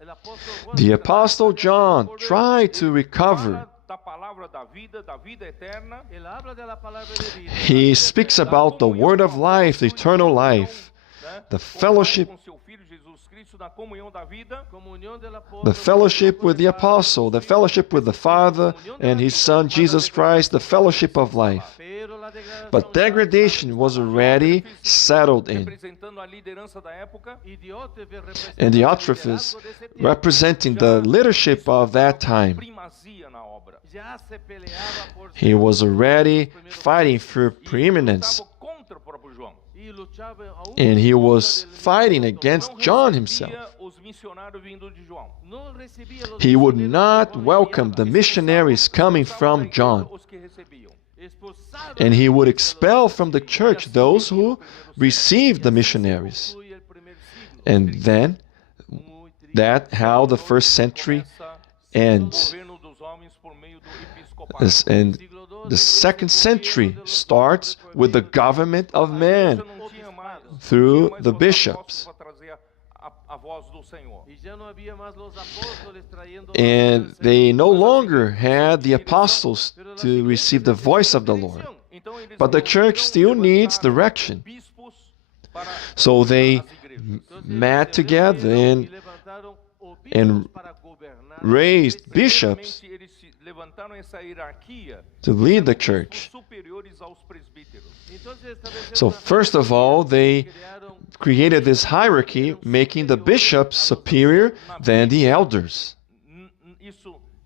el apóstol Juan The Apostle John tried to Ele recover. fala da palavra da vida eterna. él habla de la palabra de vida He speaks about the word of life, the eternal life, Né? the fellowship, Com seu filho Jesus Cristo na comunhão da vida. comunión del apóstol, the fellowship with the apostle, the fellowship with the Father and his Son Jesus Christ, the fellowship of life. pero la degradación But degradation was already settled in. Representando a liderança da época. y Diótrefes representa And el Diotrephes, liderazgo de ese tiempo. representing the leadership of that time, Primazia na obra. Ya se peleaba por he was already fighting for preeminence. Lutava contra o próprio João. y luchaba aún And he en contra was del fighting apóstol. against Não John recebia himself. os missionários vindos de João. No recibía los He would misioneros not que Juan welcome the enviaba. missionaries coming from John. Os que recebiam. Expulsado And he would de los expel from the discípulos. church those who received the missionaries. Concluye el primer siglo. And then Muy triste. that how the first century Começa ends. o governo dos homens por meio do episcopado. And Siglo II, the second century starts with the government of man Já não tinha mais through mais the os bishops. apóstolos para trazer a voz do Senhor. y ya no había más los apóstoles trayendo And they no longer had the apostles to receive the voice of the Lord. Então eles But the church still needs levantaram direction. bispos para So they as igrejas. Entonces, met se together reunieron and y levantaron obispos and para gobernar. raised bishops Primeiramente, eles levantaram essa hierarquia to lead the os church. superiores aos presbíteros. Entonces, establecieron So una first of all, they crearon created this hierarchy, making the bishops superior than the elders.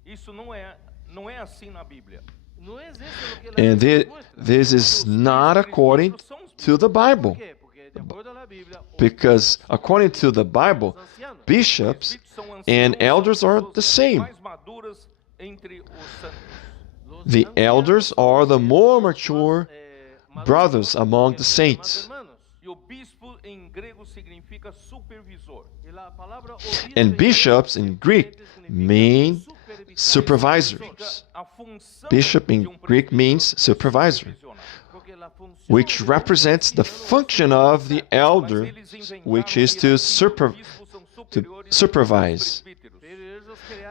Isso não é assim na Bíblia. no es eso lo que la And Biblia nos muestra. this is not according to the Bible. ¿Por qué? Porque de acuerdo a la Biblia, Because according to the Bible, los ancianos, bishops Presbíteros são anciãos, and são elders are pessoas the same. mais maduras entre os santos. los The ancianos elders son are the more los mature más, brothers maduros among que the los demás saints. hermanos. E o bispo em grego significa supervisor. Y la palabra obispo And en bishops in Greek significa mean supervisar. supervisors. A função Bishop de in um Greek presbítero means é supervisor. supervisionar. which represents the function of the elder, which is to supervise.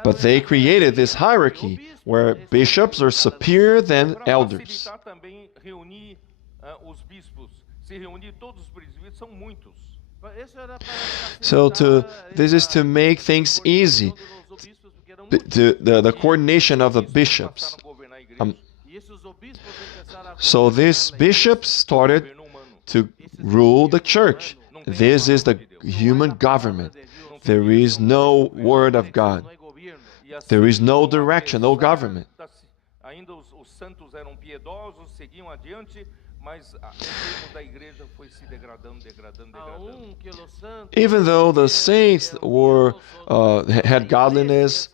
But they created this hierarchy where bishops are superior than elders. So this is to make things easy, the coordination of the bishops. So these bishops started to rule the church. This is the human government. There is no word of God. There is no direction, no government. Even though the saints had godliness,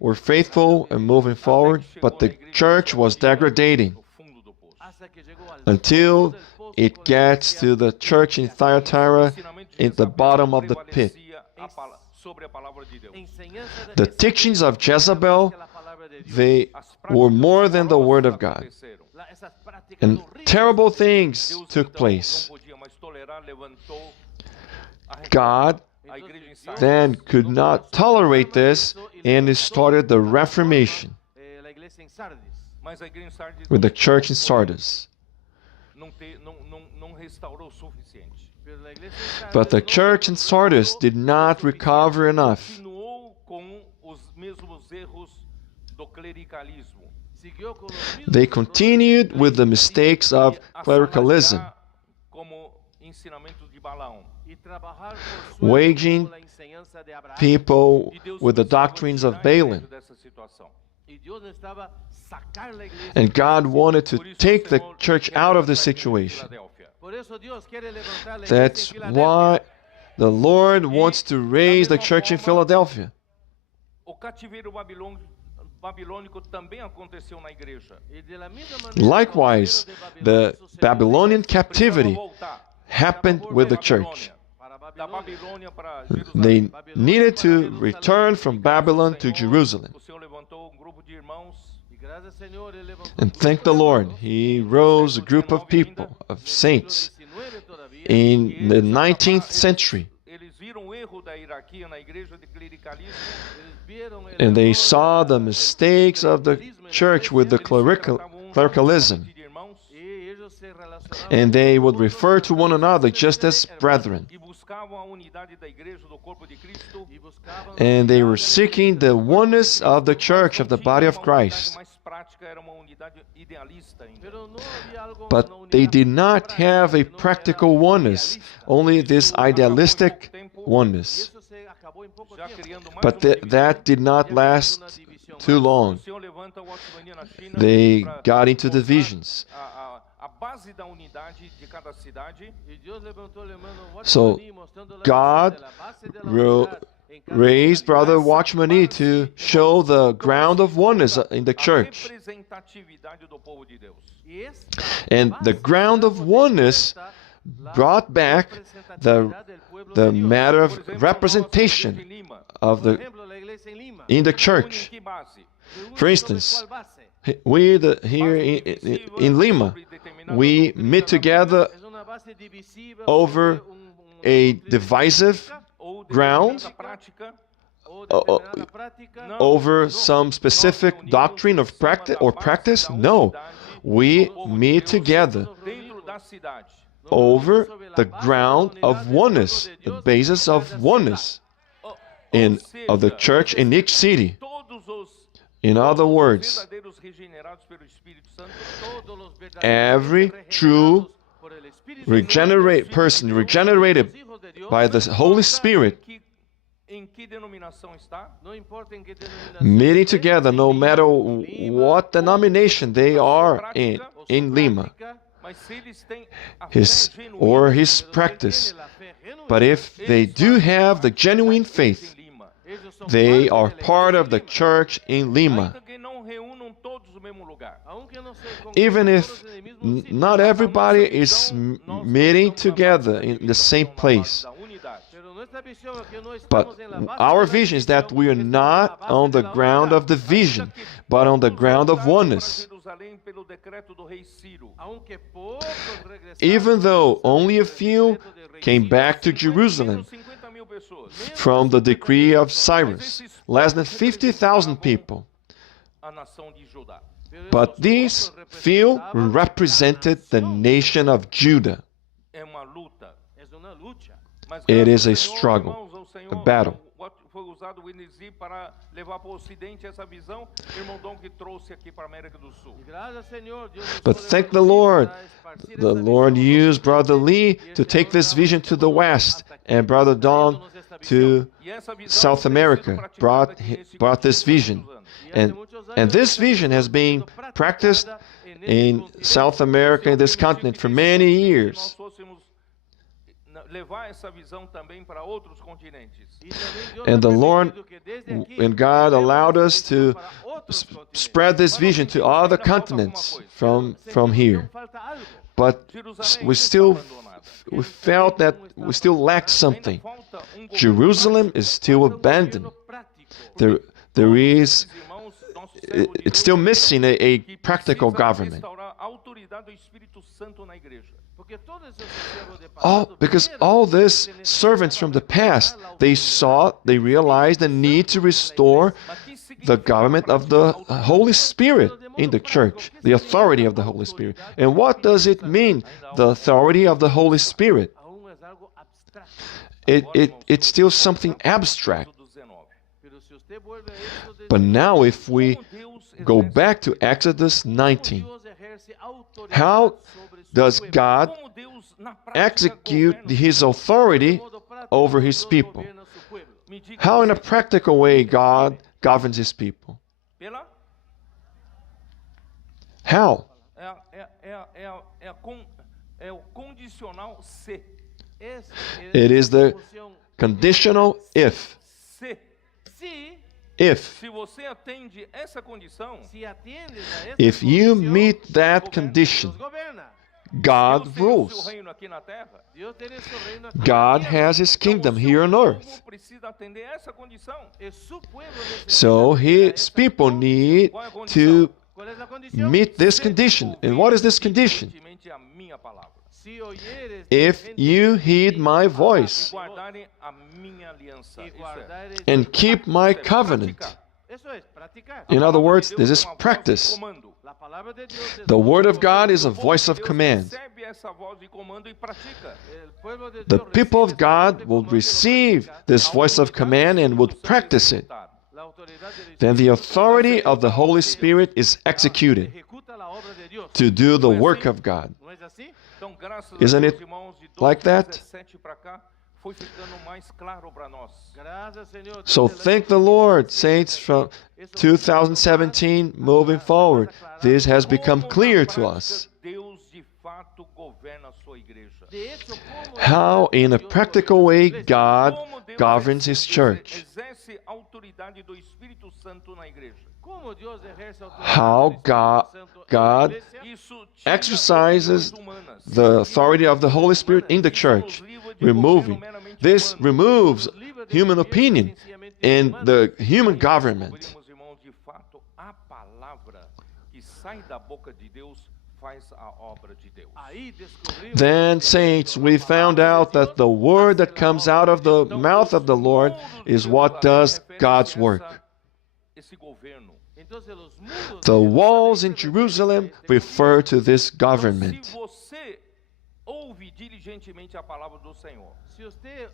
were faithful and moving forward, but the church was degrading until it gets to the church in Thyatira at the bottom of the pit. The teachings of Jezebel, they were more than the word of God. And terrible things took place. God then could not tolerate this, and he started the Reformation with the church in Sardis. But the church in Sardis did not recover enough. They continued with the mistakes of clericalism, waging people with the doctrines of Balaam. And God wanted to take the church out of the situation. That's why the Lord wants to raise the church in Philadelphia. Likewise, the Babylonian captivity happened with the church. They needed to return from Babylon to Jerusalem. And thank the Lord, He rose a group of people, of saints, in the 19th century. And they saw the mistakes of the church with the clericalism. And they would refer to one another just as brethren. And they were seeking the oneness of the church, of the body of Christ. But they did not have a practical oneness, only this idealistic oneness. But that did not last too long. They got into divisions. So God raised Brother Watchman Nee to show the ground of oneness in the church. And the ground of oneness brought back the matter of representation in the church. For instance, here in Lima, we meet together over a divisive ground, over some specific doctrine of practice. No, we meet together over the ground of oneness, the basis of oneness of the church in each city. In other words, every true person regenerated by the Holy Spirit, meeting together, no matter what denomination they are in Lima, his practice. But if they do have the genuine faith, they are part of the church in Lima. Even if not everybody is meeting together in the same place. But our vision is that we are not on the ground of division, but on the ground of oneness. Jerusalém pelo decreto do rei Ciro. Aunque poucos regresaron, even though only a few decreto del rey came Ciro, back to Jerusalem Menos 50.000 pessoas. from the decree of Cyrus, less than 50,000 people. A nação de Judá. But these few represented the nation of Judah. É uma luta. Es una lucha. Mas It graças is a ao Senhor, struggle, irmãos, ao Senhor, a battle. Foi usado o NZ para levar para o Ocidente essa visão. Irmão Dom que trouxe aqui para a América do Sul. Y gracias, Señor, Dios usó But de thank the Brasil Lord. para esparcir The esa Lord visión. used Brother Lee to take this vision to the West, and Brother Don to E essa visão South tem sido America praticada aqui nesse brought this continente vision. há muitos anos. And this vision has been practiced in South America, in this continent, for many Nós years. fôssemos levar essa visão também para outros continentes. Y también Dios And the ha Lord permitido que desde aquí and God allowed us to para otros continentes. spread this vision to other continents from here. Señor, falta algo. But Jerusalém we está still abandonada. we felt that we still lacked something. Ainda falta governo Jerusalem is still abandoned. There is, irmãos, nosso servo de it's still Deus, missing a que practical precisa government. restaurar a autoridade do Espírito Santo na igreja. Porque todos esos siervos de All, pasado because vieron all these que necesitaban servants from the past, restaurar la they autoridad they realized the need to restore Mas que the significa government of the Holy Spirit in the church, the authority of the Holy Spirit. And what does it mean, the authority of the Holy Spirit? aún es algo abstracto. It's still something abstract. Êxodo 19. Pero si usted vuelve a Éxodo But now, if we Como Deus go exerce- back to Exodus 19, Dios ejerce autoridad how sobre su does pueblo. God como Deus na prática execute governa his authority De modo práctico, over his Dios people? gobierna su pueblo. Me diga How, in a você, practical way, God governs his people? pela How? é o condicional se. Es It is the función conditional if. Se. If. Se você atende essa condição, si atiendes a esta If you condición, meet that condition, Dios gobierna. God Deus tem o seu rules. reino aqui na terra. Dios tiene su reino aquí en la God tierra. has his Então, kingdom o seu here on povo earth. precisa atender essa condição. Es su pueblo necesita So atender a his esta people condición. need Qual é a condição? to ¿Cuál es la condición? meet this Se condition. And ouvir what is this condition? diligentemente a minha palavra Si oyeres If diligentemente you heed my e voice guardarem a minha aliança. y Isso é. guardares and keep my Isso é covenant. praticar. Eso es practicar. In A other palavra words, de this Deus is é uma voz de practice. comando. La palabra de Dios es The un word of comando. God is a O povo voice de of Deus command. recebe essa voz de comando e pratica. El pueblo de The Dios people of recibe esa voz God de will comando y lo receive practica. this voice of command and would practice it. La autoridad del Then the Espíritu authority of the Holy Spirit is executed ejecuta la obra de Dios. to do the work of God. ¿No es así? Então, graças Isn't a it Deus, irmãos, de like that? 2017 para cá, foi ficando mais claro para nós. Gracias, Señor. So Desde el thank año the Lord, 2017, saints, from eso 2017 moving forward. This has become Como clear na to prática us. Deus de fato governa a sua igreja. De hecho, ¿cómo How, in a Dios practical gobierna way, su iglesia? God Como Deus governs His church. exerce a autoridade do Espírito Santo na igreja. ¿Cómo Dios ejerce autoridad How del Espíritu Santo en la God iglesia? Isso tira exercises opiniões humanas. the authority of the Holy Spirit in the church, removing. This removes human opinion and the human government. Descobrimos, irmãos, de fato, a palavra que sai da boca de Deus faz a obra de Deus. Ahí descubrimos Then, que saints, la we palabra found de out Dios that the word that hace la comes obra out de of the Dios. mouth of the Lord is what does God's work. Esse governo. Entonces, los muros The de walls in Jerusalén Jerusalem refer to this Então, government. se você ouve diligentemente a palavra do Senhor, Si usted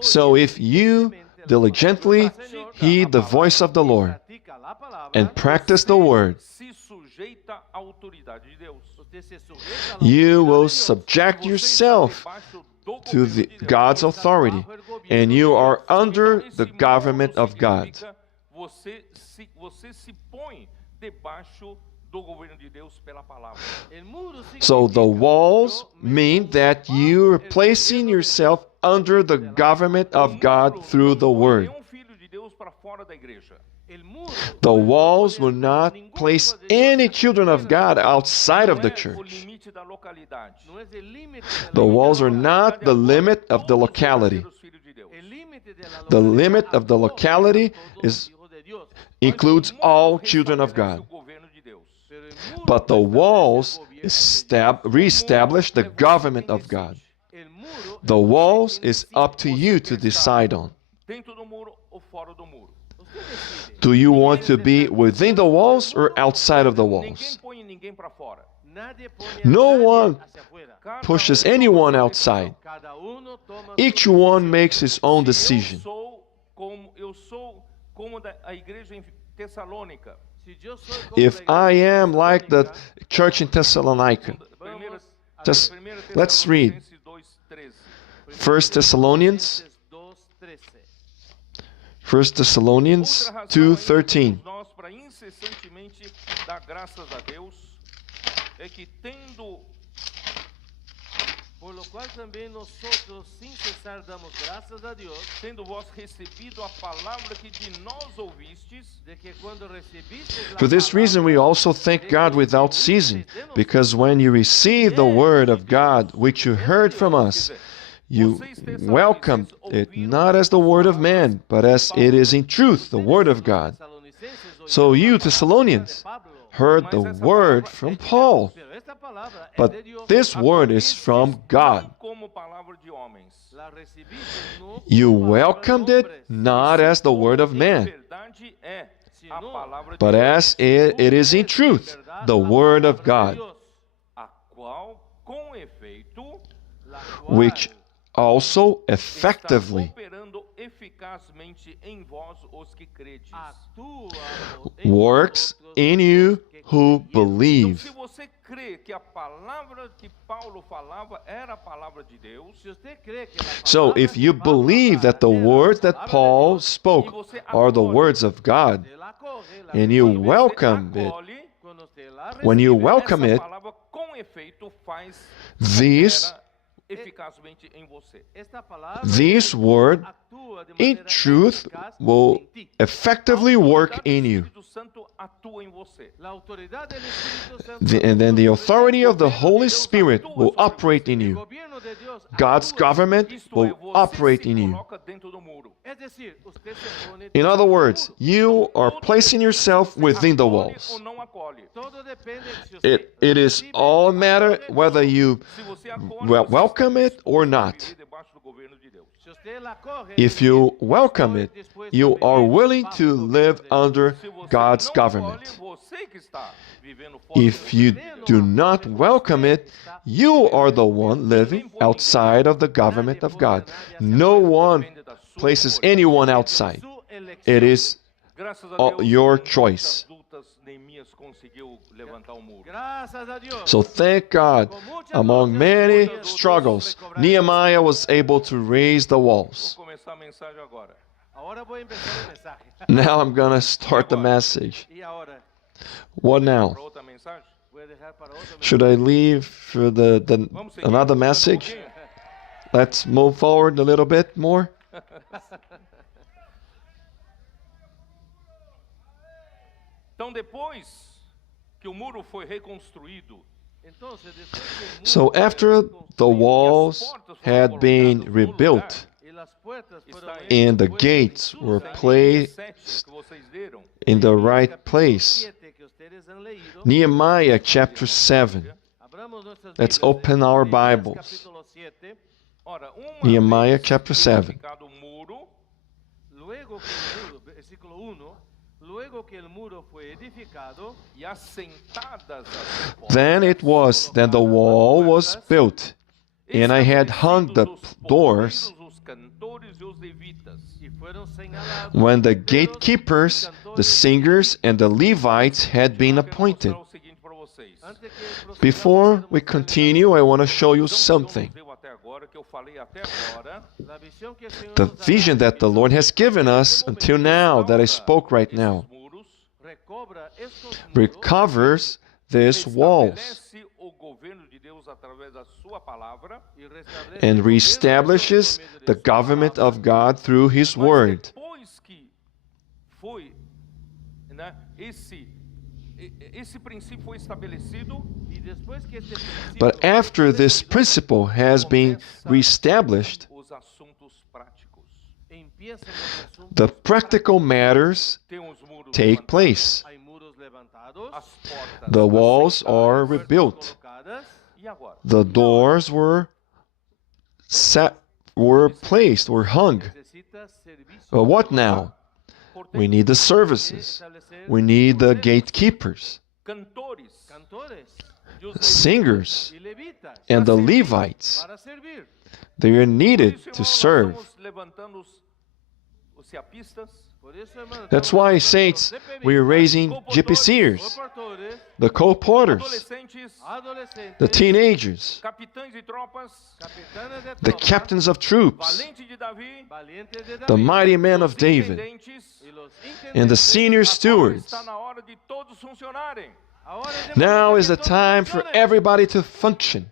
So if you diligently heed the voice of the Lord practica la palabra, and practice the word, se sujeita à autoridade de Deus. usted se sujeta a la you autoridad will de Dios. subject Você está yourself debaixo do to governo the, de Deus. God's authority, and you are under the government of God. Significa Você se põe debaixo do governo de Deus pela palavra. El muro So the significa, walls yo me mean pongo that bajo you are el placing gobierno de yourself Dios. under the government of God through the Word. Nenhum filho de Deus para fora da igreja. El muro The no es walls poder will not ningún place hijo de Dios any fuera children of de God la- outside of Não the é o church. limite da localidade. no es el límite de The la walls are localidad. not the limit of the locality. Todos os verdadeiros filhos de Deus. El límite de la The localidad limit of the acoge locality a todos los is hijos de Dios. includes Mas o mundo all children of restabelece God. o governo de Deus. Pero el But the walls reestablish the government of God. The walls is up to you to decide on. Dentro do muro ou fora do muro. Do you want to be within the walls or outside of the Ninguém walls? põe ninguém para fora. No one pushes anyone outside. Each one makes his own decision. Eu sou como a igreja em Tessalônica. If I am like the church in Thessalonica, let's read 1 Thessalonians 2:13. Nós para incessantemente dar graças a Deus é que tendo Por lo cual también nosotros sin cesar damos gracias a Dios tendo vós recebido a palavra que de nós ouvistes, de que cuando recibisteis la For this reason we also thank God without ceasing, because when you received the word of God which you heard from us, you welcomed it not as the word of man, but as it is in truth the word of God. So you, Thessalonians, heard the word from Paul, Pero esta palabra but es de Dios. this word is from God. não como palavra de homens. La recibisteis no You como palabra de welcomed it hombres, not as the word of Em man, verdade é a palavra de but Deus, as it is in truth the word of God, a qual com efeito la cual which also está effectively operando eficazmente em vós os que credes. actúa en works vosotros in you who Então, believe. se você crê que a palavra que Paulo falava era a palavra de Deus, Si usted cree que la So palabra if que you Pablo believe that the hablaba era la words that palabra de Paul Dios, spoke are the words of God, usted la acoge, la and you recibe, welcome it, acolhe, cuando usted la when you recibe, welcome essa it, palavra com efeito faz these opera eficazmente em você. esta palabra this word actúa de in manera truth eficaz will en ti. effectively work in O you. Espírito Santo atua em você. La autoridad del Espíritu Santo And then the authority of the O governo de Holy Deus Spirit atua will sobre operate in el you. gobierno de Dios God's actúa. government Isto é, will você operate se in you. coloca dentro do muro. Es decir, usted se pone In other words, muro. you are placing yourself within the Acolhe walls. ou não acolhe. Todo depende de si usted It is recibe all a o matter acoge whether you Se você acolhe, well, você welcome está it or disposto a not. viver debaixo do governo de Deus. Si usted la acoge, If you welcome estoy it, dispuesto you a are vivir willing bajo to el gobierno live de Dios. under Se você God's não government. acolhe, você que está vivendo fora If do you governo de do Deus. not welcome it, you are the one living outside of the government of God. No one Depende da sua places escolha. anyone outside. Su elección. It is Graças a all Deus, your com choice. muitas lutas, Neemias conseguiu levantar o muro. Gracias a Dios. So thank God, among many struggles, Nehemiah was able to raise the walls. Vou começar a mensagem agora. Ahora voy a empezar el mensaje. Now I'm going to start the message. Y ahora What now? Para outra mensagem? voy a dejar para otro mensaje. Should I leave for Vamos seguir another mais um message? pouquinho? Let's move forward a little bit more. Então, depois que o muro foi reconstruído, Entonces, después que el muro So fue after the reconstruido walls had been rebuilt y las puertas fueron and the puestas gates en su were lugar, placed que vocês leram, in the Nehemías right capítulo place, 7 que ustedes han leído, Nehemiah chapter 7. abramos nuestras Let's Biblias en open our Nehemías Bibles. capítulo 7, ora, uma Nehemiah vez chapter 7. edificado o muro, luego que el muro, versículo 1, luego que el muro fue edificado e assentadas as portas, Then it was that the wall was built, and I had hung the estabelecidos os doors porteiros, os cantores e os levitas. y fueron señalados when the porteros, gatekeepers, the cantores, singers, and the Levites had been Eu quero appointed. mostrar o seguinte para vocês. antes que procedamos, Before quero we mostrarles continue, I want to show you Visão que Deus something. nos deu até agora, que eu falei até agora, la visión que el Señor The nos ha vision dado, that the Lord has given us until now, that I spoke right now, esses muros, recobra estos muros, recovers these walls estabelece o governo de Deus através da sua palavra, y restablece and el gobierno de Dios reestablishes por medio de the su government palabra. of God through His mas Word. depois que foi, né, esse princípio foi estabelecido, Y después que este principio But fue after this establecido, principle has been reestablished, os assuntos práticos. empiezan los asuntos the practical matters Tem os muros take levantados, place. Hay muros levantados, As portas The walls are assentadas. rebuilt. colocadas. E agora? The doors were placed, were hung. Necesita servicio. But what now? We need the services. We need the gatekeepers, Cantores Cantores e os singers, y levitas and the Levites. para servir. They are Por needed isso, to irmão, nós serve. estamos levantando os ceapistas, Por eso, hermano, That's estamos why, levantando saints, los CPV, we are raising GPCers, portadores, the co-porters, adolescentes, adolescentes, the teenagers, capitães de tropas, capitanes de the tropa, captains of troops, valente de Davi, valientes de the David, mighty men of os David, intendentes. y los and the intendentes. senior Agora stewards. está na hora de todos funcionarem. Ahora es el Now momento is que the todos time for funcionen. everybody to function.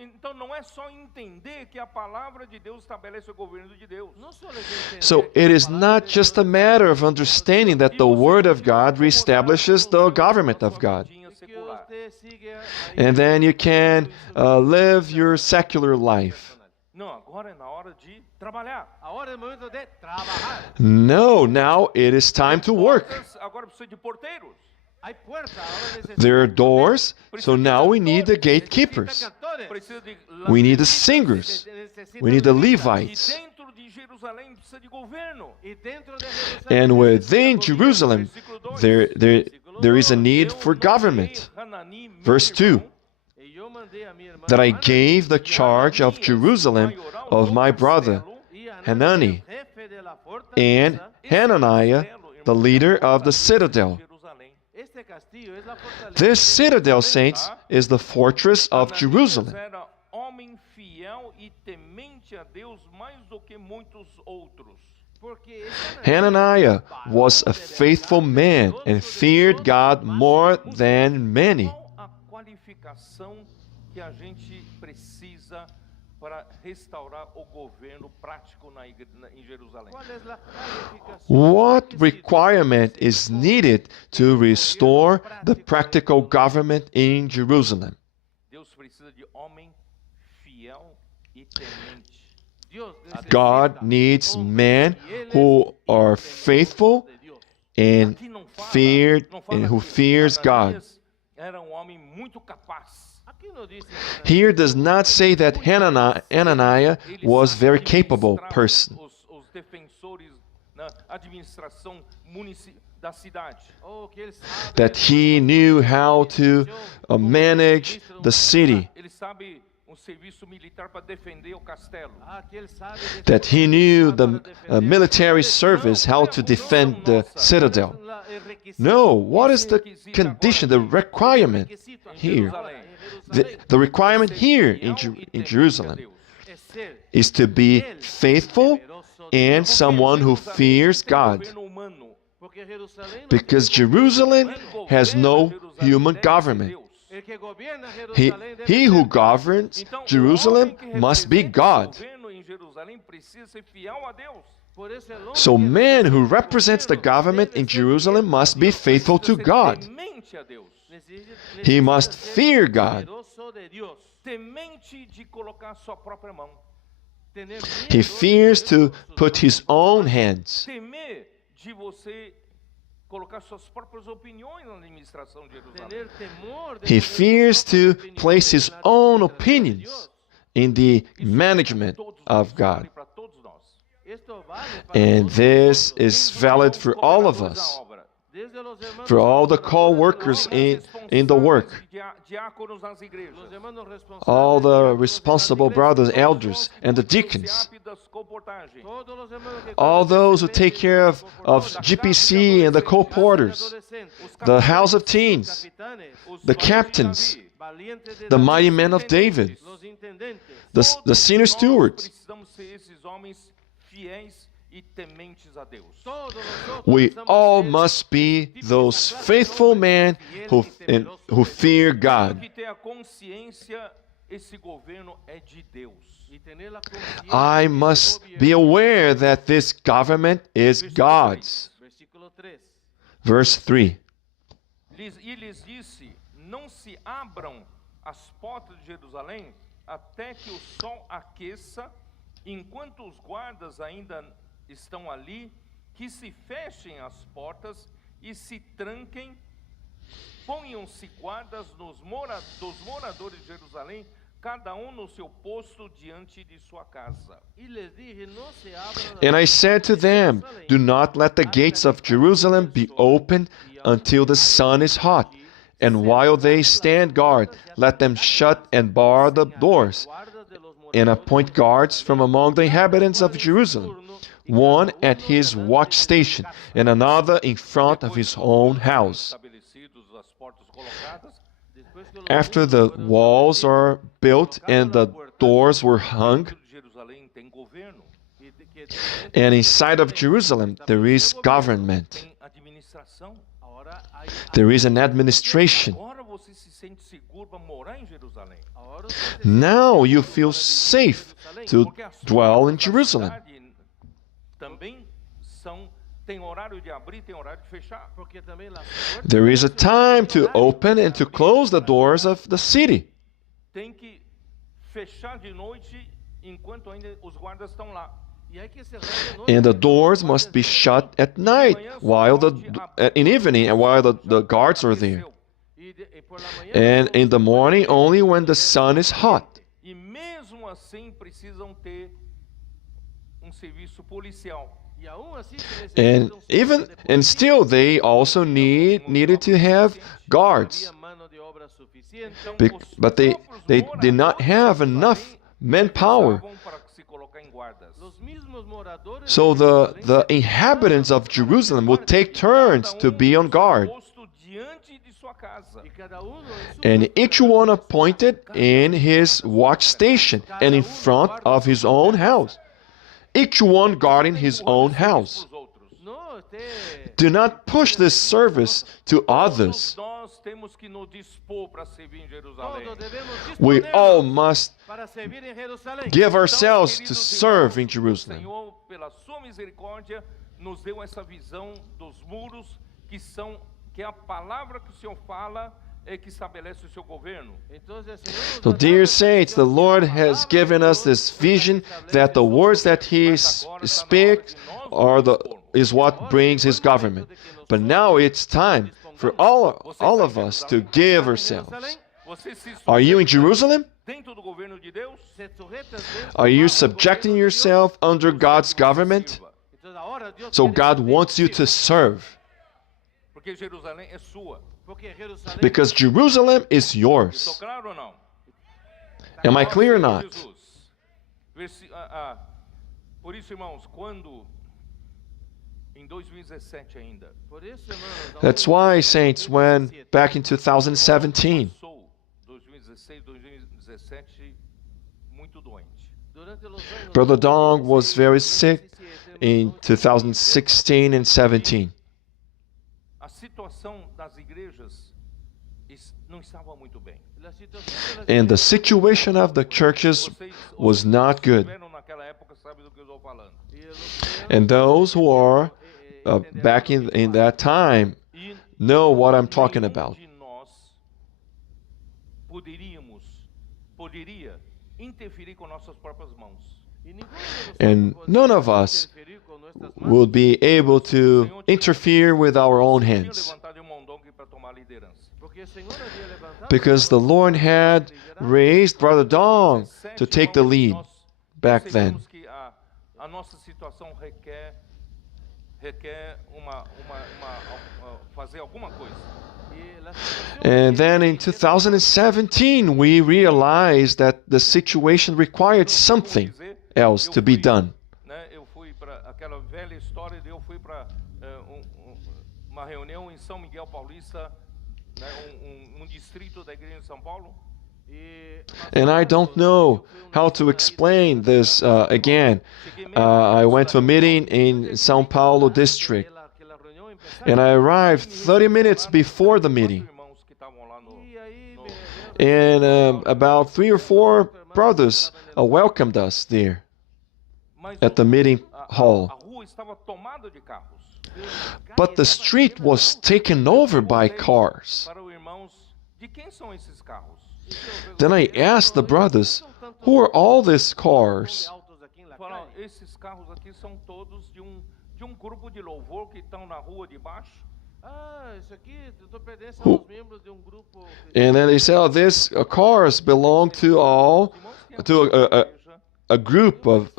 Então não é só entender que a palavra de Deus estabelece o governo de Deus. No solo es entender So que it la is palabra not de just Dios a matter of understanding that the Word of God reestablishes the government of God. Vidinha es que secular. usted sigue ahí And then you can live your secular life. Não, agora é na hora de trabalhar. Ahora es el momento de trabajar. No, now it is time to work. Portas, agora precisa de porteiros. Hay puertas, ahora necesita There are doors, so now we need the gatekeepers. cantores. Precisa de We need the lampistas. singers. Necesita We need the levitas. E Levites. dentro de Jerusalém precisa de governo. Y dentro de Jerusalén And within necesita Jerusalem, there is a need for government. Verse 2, gobierno. Y yo mandé a mi hermano that I Hanani gave the charge of Jerusalem of my brother y a Hanani, jefe de la fortaleza. and Hananiah, the leader of the citadel. Este castillo es la fortaleza This de citadel, Jerusalén. saints, is the fortress of Jerusalem. Era homem fiel e temente a Deus mais do que muitos outros. Porque ese Hananiah was a faithful man and feared God more than many. Qual a qualificação que a gente precisa para restaurar o governo prático em Jerusalém? ¿Cuál es la calificación? What requirement is needed to restore the practical government in Jerusalem? Deus precisa de homem fiel e temente. Dios necesita God needs men who are faithful de Dios. and Aqui não and who que fears God. Ananias era homem muito capaz. Aquí no dice Here does not say that Hananiah Ele was sabe very capable administrar person, os defensores na administração da cidade. oh, que él sabe that he knew how to manage the city, Ele sabe serviço militar para defender o castelo. que él sabe that he knew the defender military service, how to defend the citadel. No, what is the condition, the requirement here? The requirement here in Jerusalem is to be faithful and someone who fears God, because Jerusalem has no human government. He who governs Jerusalem must be God. So man who represents the government in Jerusalem must be faithful to God. He must fear God. He fears to put his own hands. Temer de você colocar suas próprias opiniões na administração de Jerusalém. He fears to place his own opinions in the management of God. Para todos nós. And this is valid for all of us, for all the co-workers in the work, Diáconos nas igrejas. all the responsible brothers, elders, and the deacons, all those who take care of GPC and the co-porters, the house of teens, the captains, the mighty men of David, the senior stewards. Precisamos ser esses homens fiéis e tementes a Deus. We all must be those faithful men who fear God. Que ter a consciência, esse governo é de Deus. I must be aware that this government is God's. Verse 3. E lhes disse: não se abram as portas de Jerusalém até que o sol aqueça, enquanto os guardas ainda estão ali, que se fechem as portas e se tranquem ponham-se guardas dos moradores de Jerusalém, cada no seu posto diante de sua casa. Y les dije, no se abran And I said to them, do not let the gates of Jerusalem be opened until the sun is hot. And while they stand guard, let them shut and bar the doors, and appoint guards from among the inhabitants of Jerusalem, one at his watch station, and another in front of his own house. After the walls are built and the doors were hung, and inside of Jerusalem there is government. There is an administration. Now you feel safe to dwell in Jerusalem. There is a time to open and to close the doors of the city. And the doors must be shut at night, in evening, while the guards are there. And in the morning, only when the sun is hot. And still, they also needed to have guards. But they did not have enough manpower. So the inhabitants of Jerusalem would take turns to be on guard. And each one appointed in his watch station and in front of his own house. Each one guarding his own house. Do not push this service to others. We all must give ourselves to serve in Jerusalem. So, dear saints, the Lord has given us this vision that the words that He speaks is what brings His government. But now it's time for all of us to give ourselves. Are you in Jerusalem? Are you subjecting yourself under God's government? So God wants you to serve. Because Jerusalem is yours. Am I clear or not? That's why, saints, when back in 2017, Brother Dong was very sick in 2016 and 17. And the situation of the churches was not good. And those who are back in that time know what I'm talking about. And none of us will be able to interfere with our own hands. Because the Lord had raised Brother Dong to take the lead back then. And then in 2017, we realized that the situation required something else to be done. And I don't know how to explain this again. I went to a meeting in São Paulo district, and I arrived 30 minutes before the meeting. And about 3 or 4 brothers welcomed us there at the meeting hall. But the street was taken over by cars. Then I asked the brothers, who are all these cars? Ah, isso aqui pertence Who- aos membros de grupo. And then they say, oh, this cars belong to all, to a group of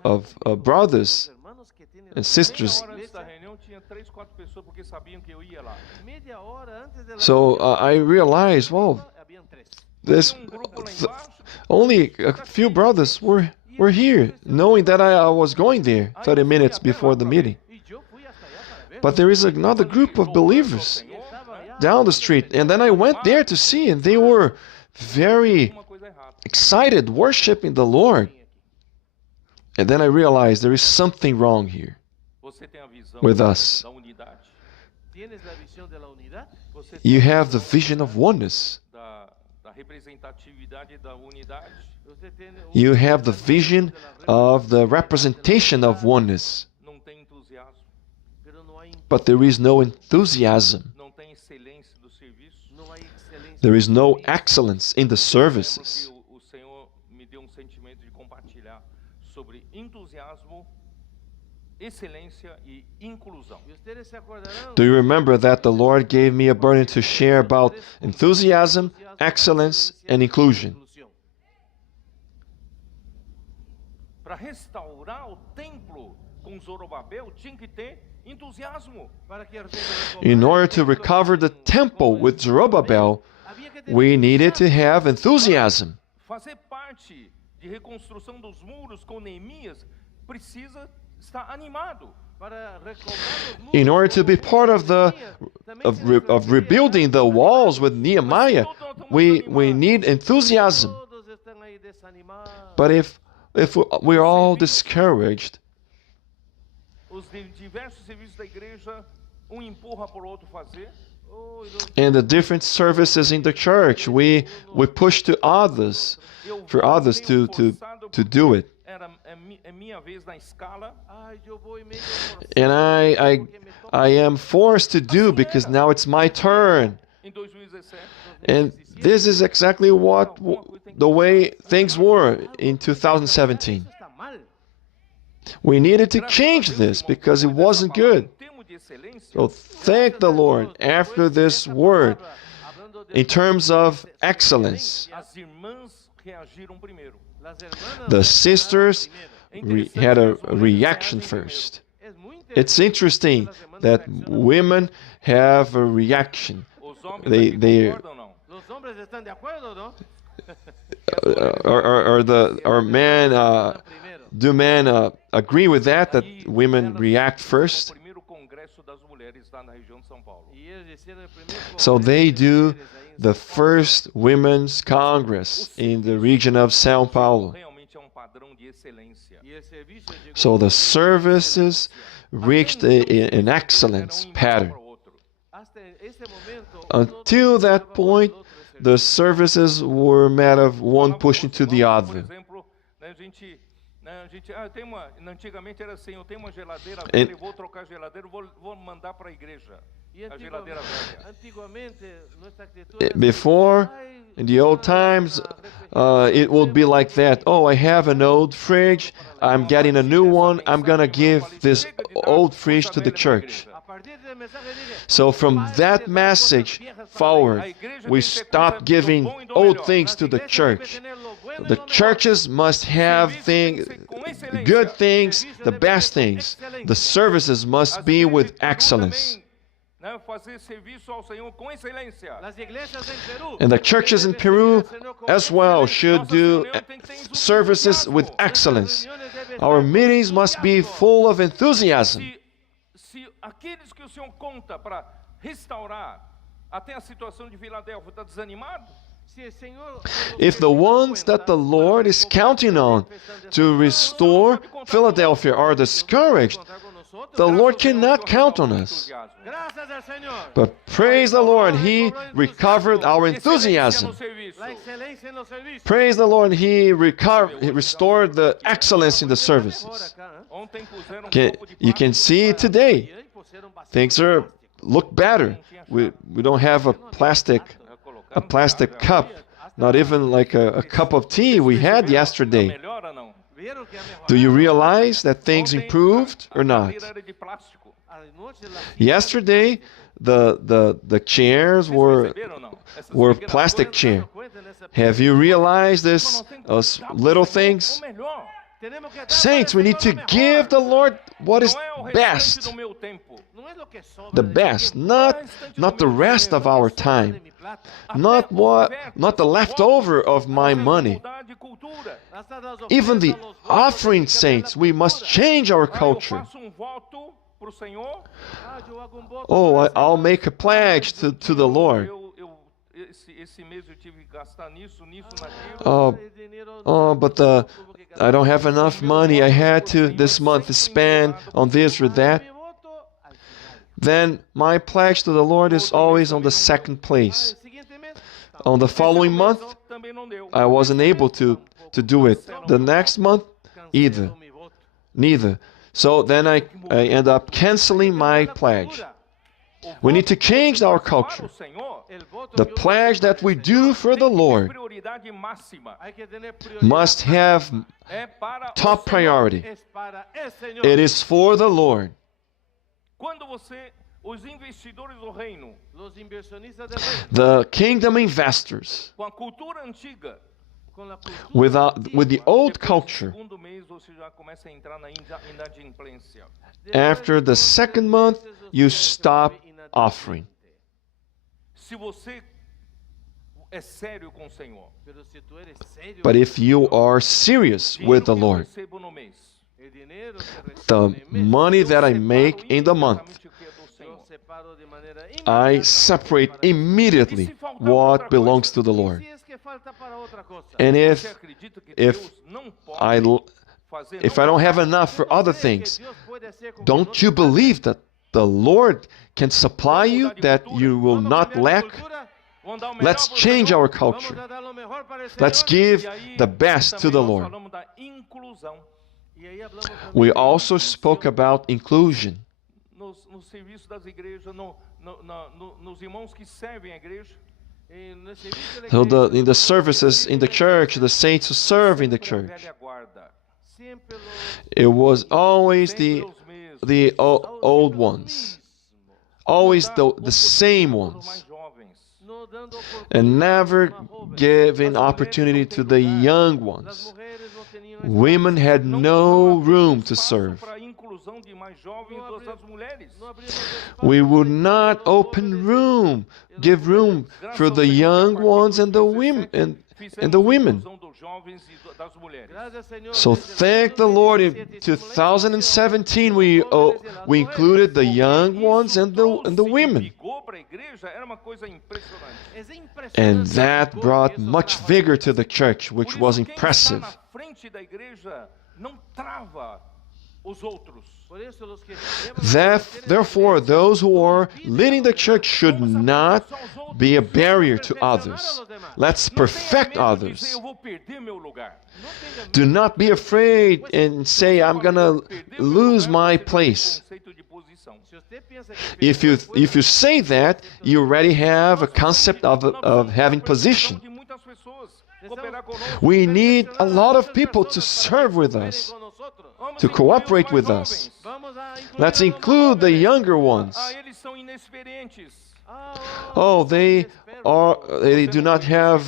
brothers Hermanos que tienen and sisters. Meia hora antes da reunião tinha 3, 4 pessoas porque sabiam que eu ia lá. media hora antes de la So I realized, wow, habían tres. this Grupo lá th- embaixo, only a few brothers were here, knowing that I was going there 30 minutes before the meeting. Y yo fui hasta allá para ver. But there is another group of believers Estaba allá. down the street, and then I went there to see, and they were very uma coisa errada. excited, worshiping the Lord. And then I realized there is something wrong here Você tem a visão with us. da unidade, ¿Tienes la visión de la unidad? você You tem a have the visão vision of oneness. da representatividade da unidade. Usted tiene You have the vision of the representation of oneness. Não tem entusiasmo, pero no hay But there is no enthusiasm. não tem excelência do serviço. no hay excelencia. There is no excellence in the services. Porque o Senhor me deu sentimento de compartilhar sobre entusiasmo, excelência e inclusão. Y ustedes se acordarán. Do you remember that the Lord gave me a burden to share about enthusiasm, excellence, and inclusion? Para restaurar o templo com Zorobabel tinha que ter entusiasmo. Para que In order to recover the temple with Zerubbabel, había que tener we needed to have enthusiasm. Fazer parte de reconstrução dos muros com Neemias precisa estar animado. para recobrar los muros. In order to be part of the of rebuilding the walls with Nehemiah, we need enthusiasm. Todos están ahí desanimados. But if we're all discouraged, Os diversos serviços da igreja, empurra por outro fazer. Oh, y los and the different services in the church, we push to others for others to do it. É minha vez na escala. Ay, yo voy medio And I am forced to do because now it's my turn. Em 2017, And this is exactly what the way things were in 2017. Eso está mal. We needed to change this because it wasn't good. Em termos de excelência, So thank the Lord after this word Hablando de in terms of excellence. as irmãs reagiram primeiro. las hermanas, The sisters primero. had a reaction first. Es muy It's interesting that women have a reaction. Os homens They- aqui they- concordam ou não? Los hombres están de acuerdo, ¿no? Or men, Primero. do men agree with that women react first? O primeiro congresso das mulheres lá na região de São Paulo. Y ellos hicieron el primer So congreso they de do mujeres ahí en the São Paulo. first Women's Congress in the region of São Paulo. Realmente é padrão de excelência. Y el servicio llegó So the a services reached an excellence pattern. hasta ese momento. Until that point, the services were a matter of one pushing to the Por other. exemplo, né, a gente tem antigamente era assim, eu tenho uma geladeira And- velha, eu vou trocar a geladeira, vou mandar para a igreja. Y A geladeira velha. antiguamente nuestra actitud era Before, in the old times, it would be like that. Oh, I have an old fridge. I'm getting a new one. I'm going to give this old fridge to the church. a partir del mensaje dije, So from that message forward, we stopped giving old things to the church. The churches must have good things, the best things. The services must be with excellence. Né, fazer serviço ao Senhor com excelência. las iglesias en Perú, And the churches in Peru as well should do services with excellence. Our meetings must be full of enthusiasm. Se aqueles que o Senhor conta para restaurar até a situação de Filadélfia está desanimado, Si el Señor, If the ones that the Lord is counting on to restore Philadelphia are discouraged, the Lord cannot count on us. gracias al Señor. But praise the Lord, He recovered our enthusiasm. La excelencia en los servicios. Praise the Lord, He restored the excellence in the services. Ontem puseram You can see today, Y pusieron bastante things look better. We don't have a plastic cup, not even like a cup of tea we had yesterday. Melhora não? ¿Vieron que ha mejorado? Do you realize that things Ontem, improved a or not? cadeira era de plástico. Anoche la- Yesterday, the chairs Vocês were perceberam ou não? Essas were pequenas plastic coisas. chair. Cuenta nessa Have you realized this? Nós temos que dar pro Little Senhor things. o melhor. Tenemos que dar Saints, we para el need to Señor lo give mejor. the Lord what is Não é o restante best, do meu tempo. No es lo que sobra the de mi best, tiempo, not the rest of our lo que sobra time, de mi plata. not the leftover of my money. Mudar de cultura. Hasta las Even the ofrendas, los votos, offering, hay que cambiar saints, la we must cultura. change our Ah, eu culture. faço voto pro Senhor. Yo hago un voto Oh, para el I'll Señor. make a pledge to the Lord. Esse mês eu tive que gastar nisso, naquilo. Oh, El dinero oh, but tuvo que gastar. I don't have enough money. I had to this month to spend on this or that. Mi voto al final. Then my pledge to the Lord is always on the second place. El siguiente mes, On the following month, Também não deu. I wasn't able to do it. The next month, either, cancelo mi voto. neither. So then I end up canceling my pledge. We need to change our culture. Para o Senhor, El voto The que uno pledge that we do for the tem que ter Lord prioridade máxima. hay que tener prioridad must have É para top o Senhor. priority. es para el Señor. It is for the Lord. Quando os investidores do reino, Los inversionistas del reino, The kingdom investors, com a cultura antiga, con la cultura with the old depois do culture, segundo mês você já começa a entrar na inadimplência. after the second month, you stop offering. Se você é sério com o Senhor, Pero si tú eres serio, But if you are serious with the dinheiro que eu Lord, recebo no mês, el dinero que the recibe en el mes, money that I separo make in the month, imediatamente o que é do yo Senhor. separo de manera I inmediata separate para el Señor. immediately what belongs to the Y Lord. si es que falta para otra cosa, And Você if acredita que if Deus não I pode l- fazer if I don't have enough for ¿tú no other crees que things, Dios puede hacer con que don't no you te falte? believe that the Lord can supply you, that you will Vamos a not cambiar de lack? cultura, Vamos dar o melhor Let's pro change Senhor? our vamos culture. a dar lo mejor para el Let's Señor. give E aí, the best to também the nós Lord. falamos da inclusão. Y ahí hablamos también We de also inclusión. spoke about inclusion. No serviço das igrejas, nos irmãos que servem a igreja. En el servicio de la So iglesia, in the services in the church, the saints who serve in the Sempre a church, velha guarda, siempre los it was always sempre os mesmos. the old ones, always Dar the oportunidade same para os ones, mais jovens. no dando and never oportunidades a más jóvenes. giving opportunity to the young Las ones. mujeres no tenían Women espacio. had Não no abrimos room to espaço serve. para a inclusão de mais jovens No abri- das mulheres. No abrimos espacio We would para not los open jóvenes room, y las give room mujeres. for the young ones and the women and the women. Inclusão dos jovens e das mulheres. Gracias, Señor, So desde el thank the Lord. In 2017 2017, we included the young ones and the women, Ligou para a igreja era uma coisa impressionante. Es impresionante and el that gol brought que eso much trajo. vigor to the church, Por which isso, was quem está impressive. na frente da igreja não trava os outros. Por eso los que llevan That, la therefore, those who are leading the church should Vamos not aperfeiçoar os outros. be a barrier to perfeccionar a others. los demás. Let's Não tenha perfect medo de dizer, others. eu vou perder meu lugar. No tengan Do not be afraid and say, I'm gonna lose my place. Conceito de posição. Si usted piensa que If you say that, you already have a concept of having position. De muitas pessoas cooperar conosco. We need a lot of people to serve with us, Vamos to incluir os cooperate mais with jovens. us. Vamos a incluir Let's a los include the jóvenes. younger ones. Ah, eles são inexperientes. Oh, they do not have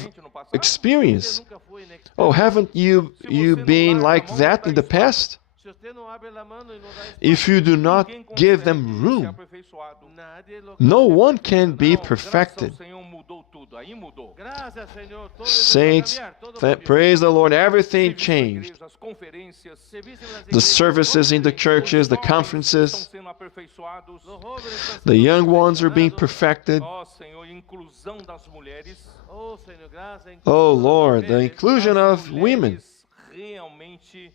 experience. Nunca fue inexperto. Oh, haven't you Se você não been larga a like mão, that não in dá the past? Si usted no abre la mano y no da If you do not Ninguém give consegue them ser room, aperfeiçoado. nadie lo no one can be Não, perfected. Graças ao Senhor mudou tudo. Aí mudou. Gracias, Señor. Todo Saints, empezó a cambiar, todo cambió. praise the Lord, everything Serviço da changed. igreja, as conferências, Servicio en las The iglesias, services in the churches, the jovens conferences, estão sendo aperfeiçoados. los jóvenes están the siendo young ones are being perfeccionados. perfected. Ó Senhor, inclusão das mulheres. Oh, Señor, gracias. Oh Lord, the Mujeres, inclusion of women. Mulheres realmente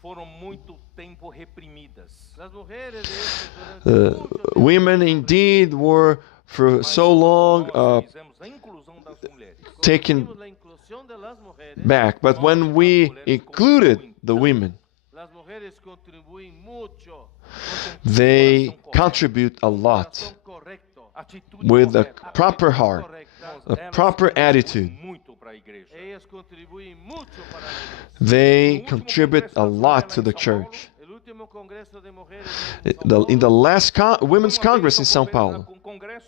foram muito tempo reprimidas. Las mujeres de estos durante mucho tiempo, Women indeed were for so long Nós fizemos a inclusão das mulheres. taken conseguimos la inclusión de las mujeres. back, but when we included the women, Las mujeres contribuyen mucho. they Coração contribute a Corazón lot correcto. atitude with a correta. proper heart, Correcta. a Elas proper contribuem attitude. muito para a igreja. Ellas contribuyen mucho para la iglesia. They No último contribute congresso a da lot mulher to lá the em São church. El último congreso de mujeres In the last Women's Uma vez Congress in eu São conver- Paulo, com congresso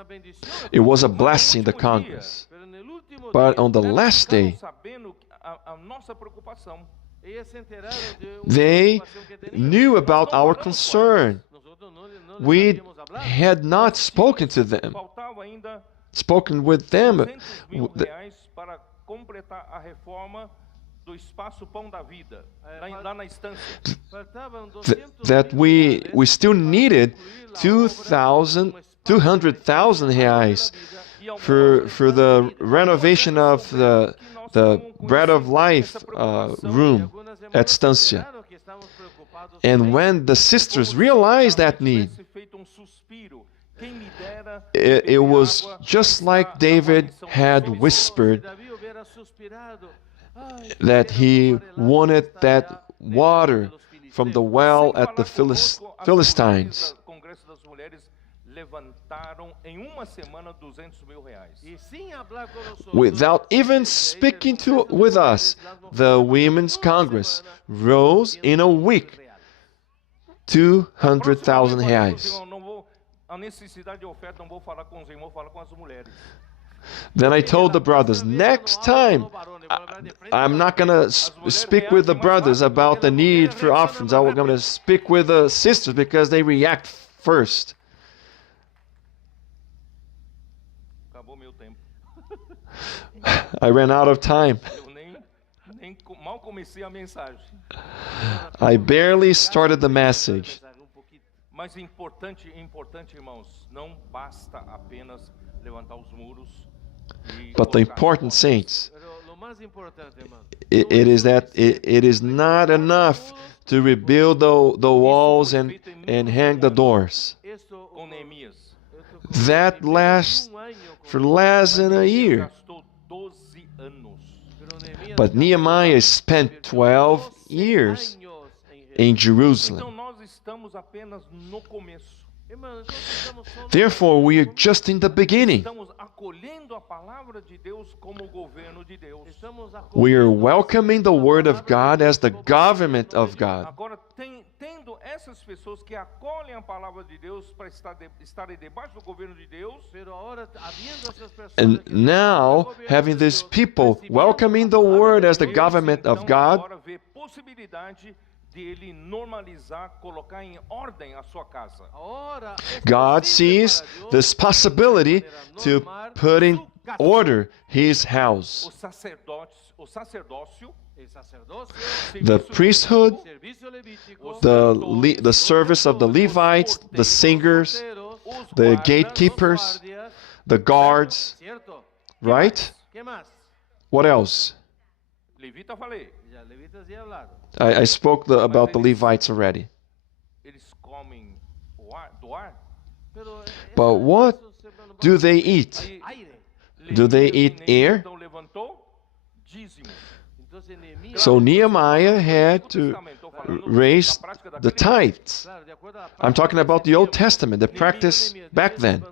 una bendición. It was a Mas no blessing, the último dia, Congress. Pero en el último But día, on the eles last ficaram day, sabendo a nossa preocupação. ellas se enteraron de una they preocupación que teníamos. knew about Nós não our falamos com concern. Nosotros no les We habíamos hablado. had not spoken to them, Faltava ainda spoken with them. 200.000 reais para completar a reforma do espaço Pão da Vida, lá na estância. Faltaban That 200.000 we still needed reais 200,000 reais for the renovation of the Bread of Life room at Stancia. And when the sisters realized that need, it was just like David had whispered that he wanted that water from the well at the Philistines. Congresso das Mulheres levantaram em uma semana 200.000 reais. Without even speaking with us, the Women's Congress rose in a week 200,000 reais. A necessidade de oferta não vou falar com os irmãos, vou falar com as mulheres. Then I told the brothers, next time, I'm not going to speak with the brothers about the need for offerings. I'm going to speak with the sisters because they react first. Acabou meu tempo. I ran out of time. Eu mal comecei a mensagem. I barely started the message. Mas importante, irmãos, não basta apenas levantar os muros. But the important, saints, it is that it is not enough to rebuild the walls and hang the doors. Com Neemias. That lasts for less than a year. Gastou 12 anos. But Nehemiah spent 12 years in Jerusalem. Então nós estamos apenas no começo. Therefore, we are just in the beginning. Estamos acolhendo a palavra de Deus como o governo de Deus. We are welcoming the Word of God as the government of God. Agora, tendo essas pessoas que acolhem a palavra de Deus para estarem debaixo do governo de Deus, And now, having these people welcoming the Word as the government of God, agora vê possibilidade de ele normalizar, colocar em ordem a sua casa. God sees this possibility to put in order His house. O sacerdócio, The priesthood, the service of the Levites, the singers, the gatekeepers, the guards, right? What else? Levita falei, I spoke about the Levites already. eles comem do ar. But what do they eat? Do they eat air? Então levantou dízimo. So Nehemiah had to raise the tithes. I'm talking about the Old Testament, the practice back then.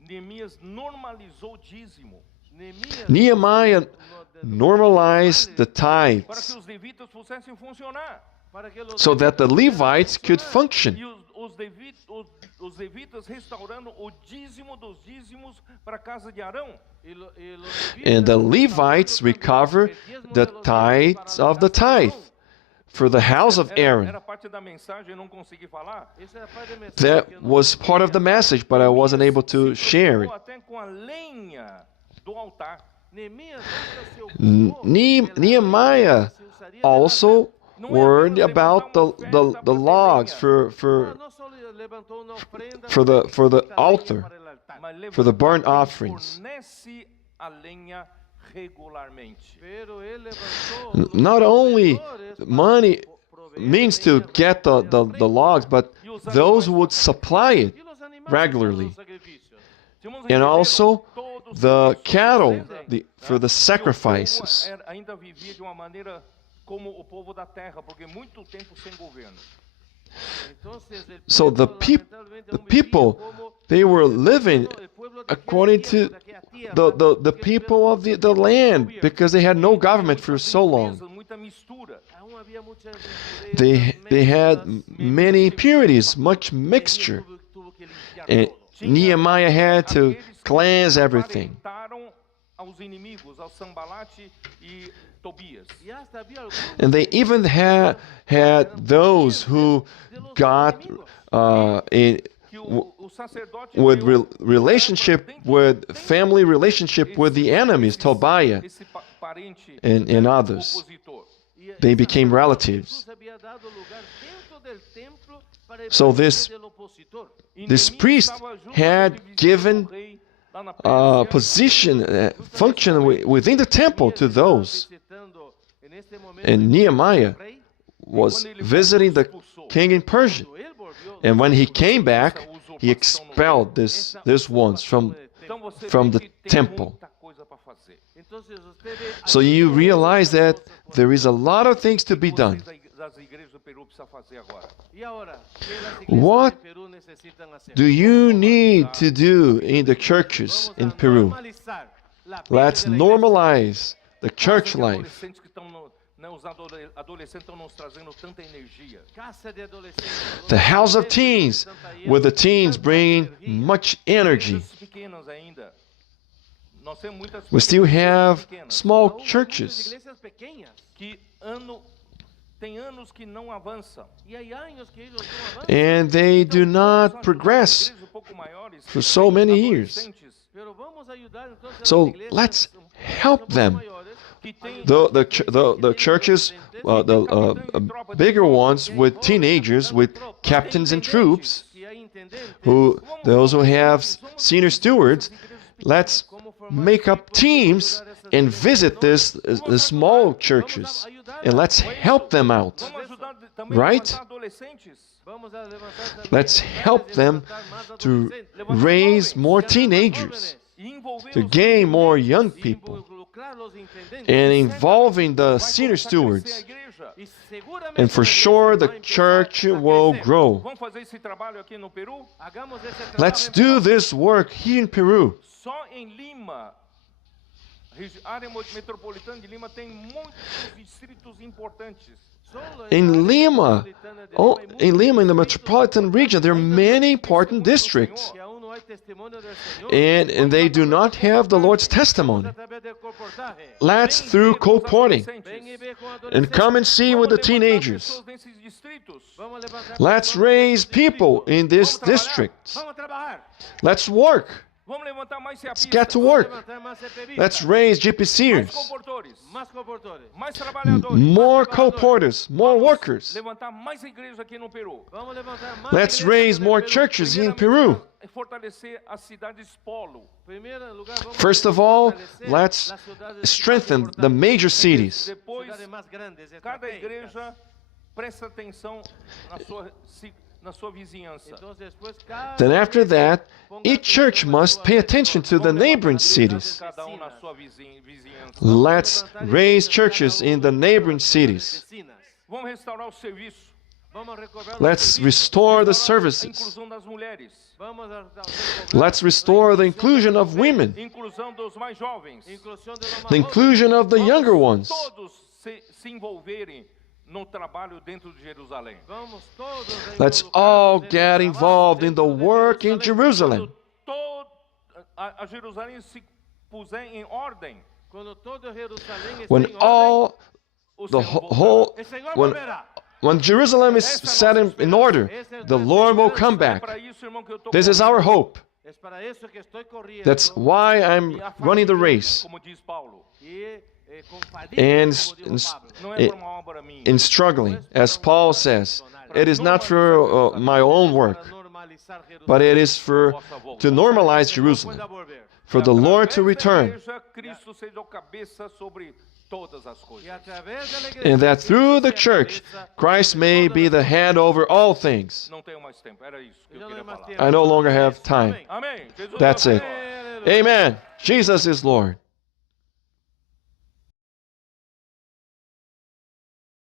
Neemias normalizou o dízimo Nehemiah normalized the para que tithes os levitas pudessem funcionar. so that the Levites could function. E os levitas restaurando o dízimo dos dízimos para a casa de Arão. And the Levites recover the tithes of the tithe for the house of Aaron. Era parte da mensagem, eu não consegui falar. That was part of the message, but I wasn't able to share it. Até com a lenha do altar. Nehemiah also worried about the logs for the altar, for the burnt offerings. Fornece a lenha regularmente. Not only money means to get the logs, but those who would supply it regularly. And also the cattle for the sacrifices. Ainda vivia de uma maneira como o povo da terra, porque muito tempo sem governo. So the people, they were living according to the people of the land, because they had no government for so long. Muita mistura. They had many impurities, much mixture. Nehemiah had to cleanse everything. Aparentaram aos inimigos, ao Sambalate e Tobias. E hasta havia alguns And they even had those who got Que o sacerdote with deu relationship with family relationship with the enemies, Tobiah esse parente and others. opositor. They became relatives. Jesus havia dado lugar dentro del templo para So el this del opositor. E This Neemias priest estava junto had com o divisão given do rei lá na Pérsia. position, function within the temple to those. Visitando, neste momento, And Nehemiah o rei, was visiting the king in Persia. quando ele volvió, And when he came back, he expelled these ones from Então você from vê the que tem temple. muita coisa para fazer. entonces usted ve So you realize that there is a lot of things to be done. Vocês das igrejas do Peru precisam fazer agora. E agora, que as iglesias What de Peru necesitan hacer? Do you need to do in the churches in Vamos a Peru? normalizar la vida Let's de la iglesia. normalize the church Os life. adolescentes que estão os adolescentes estão nos trazendo tanta energia. Casa de adolescentes, The house of teens, with the teens bringing much energy. Igrejas pequenas ainda. Nós temos muitas We still have pequenas small muitas churches, iglesias pequeñas. que tem anos que não avançam. Y hay años que ellos no avanzan, and they do Então, not vamos ajudar progress igrejas um pouco maiores, for so que many têm years. adolescentes, pero vamos a ayudar entonces So a las iglesias let's un help poco them. mayores, que têm The churches, bigger ones with teenagers, with captains and troops, que hay intendentes, those who have senior stewards, let's make up teams and visit the small churches, and let's help them out. Vamos ajudar também Right? a levantar adolescentes. vamos a levantar también Let's iglesias help de them levantar más to adolescentes, raise more levantar más teenagers, jóvenes, E envolver to os gain more young y people, involucrar los intendentes. and involving the vai senior começar a crescer a stewards. igreja. Y seguramente And for la iglesia sure, va the a empezar church a will crecer. grow. Vamos fazer esse trabalho aqui no Peru? Hagamos ese trabajo Let's en do Perú. this work here in Peru. Só em Lima, área metropolitana de Lima, tem muitos distritos importantes. Solo In la área Lima, metropolitana de oh, Lima hay in muchos Lima, in the distritos metropolitan region, there are many important districts, que aún no hay testimonio del Señor. and they do not have the Lord's testimony. A través del colportaje. Let's through colporting, Ven y ve con and adolescentes. come and see with the teenagers. Pessoas nesses distritos. Vamos a levantar Let's personas raise en los people distritos. in these Vamos trabalhar. districts. Vamos a trabajar. Let's work. Vamos levantar mais Let's CEAPistas, get to Vamos a work. levantar más CPVistas, Let's raise mais GPCers, comportores, más colportores. mais trabalhadores. more co-porters, more workers. Levantar mais igrejas aqui no Peru. Vamos a levantar más Let's iglesias raise en el more Perú. churches in Primeiramente, Peru. fortalecer as cidades polo. Primeiro lugar, vamos First a of all, fortalecer let's las ciudades strengthen más the importantes, major cities. Depois, ciudades más grandes, cada estratégicas. igreja presta atenção na sua vizinhança. Entonces, después, cada Then after iglesia that, ponga each church atención a must su pay alrededor. attention to the Vamos neighboring levantar cities. cada na sua vizinhança. Let's raise churches in the neighboring cities. Vamos restaurar o serviço. Vamos a recobrar los Let's servicios. restore the A services. inclusão das mulheres. Vamos a recobrar Let's restore the inclusion of women, Inclusão dos mais jovens. inclusión de los más the inclusion of the younger ones. Todos se envolverem no trabalho dentro de Jerusalém. Vamos todos a Let's involucrarnos all en el get trabajo involved in the dentro de work in Jerusalem. Quando a Jerusalém se puser em ordem, Cuando todo Jerusalén esté When en orden, all o the Senhor voltará. whole el Señor when volverá. when Jerusalem is set in order, the Lord will come É back. para isso, irmão, que eu tô This is our hope. Es para eso que estoy corriendo. That's why I'm E a running the família, race. como diz Paulo, Y, con fadiga, And como dijo Pablo. não é por uma obra minha. in struggling, as Paul says, it is not for my own work, Para normalizar Jerusalén. but it is for to normalize Jerusalem, Pueda volver. for the Lord to Através da return, igreja, Cristo seja o cabeça sobre todas as coisas. Y a través de la iglesia, and that through the Cristo sea church, cabeza Christ sobre may todas be las the cosas. head over all things. Não tenho mais tempo, era isso que eu Yo no queria hay más falar. tiempo. I no longer have time. Amém. Jesus That's é o it. Senhor. Aleluya. Amen. Jesus is Lord.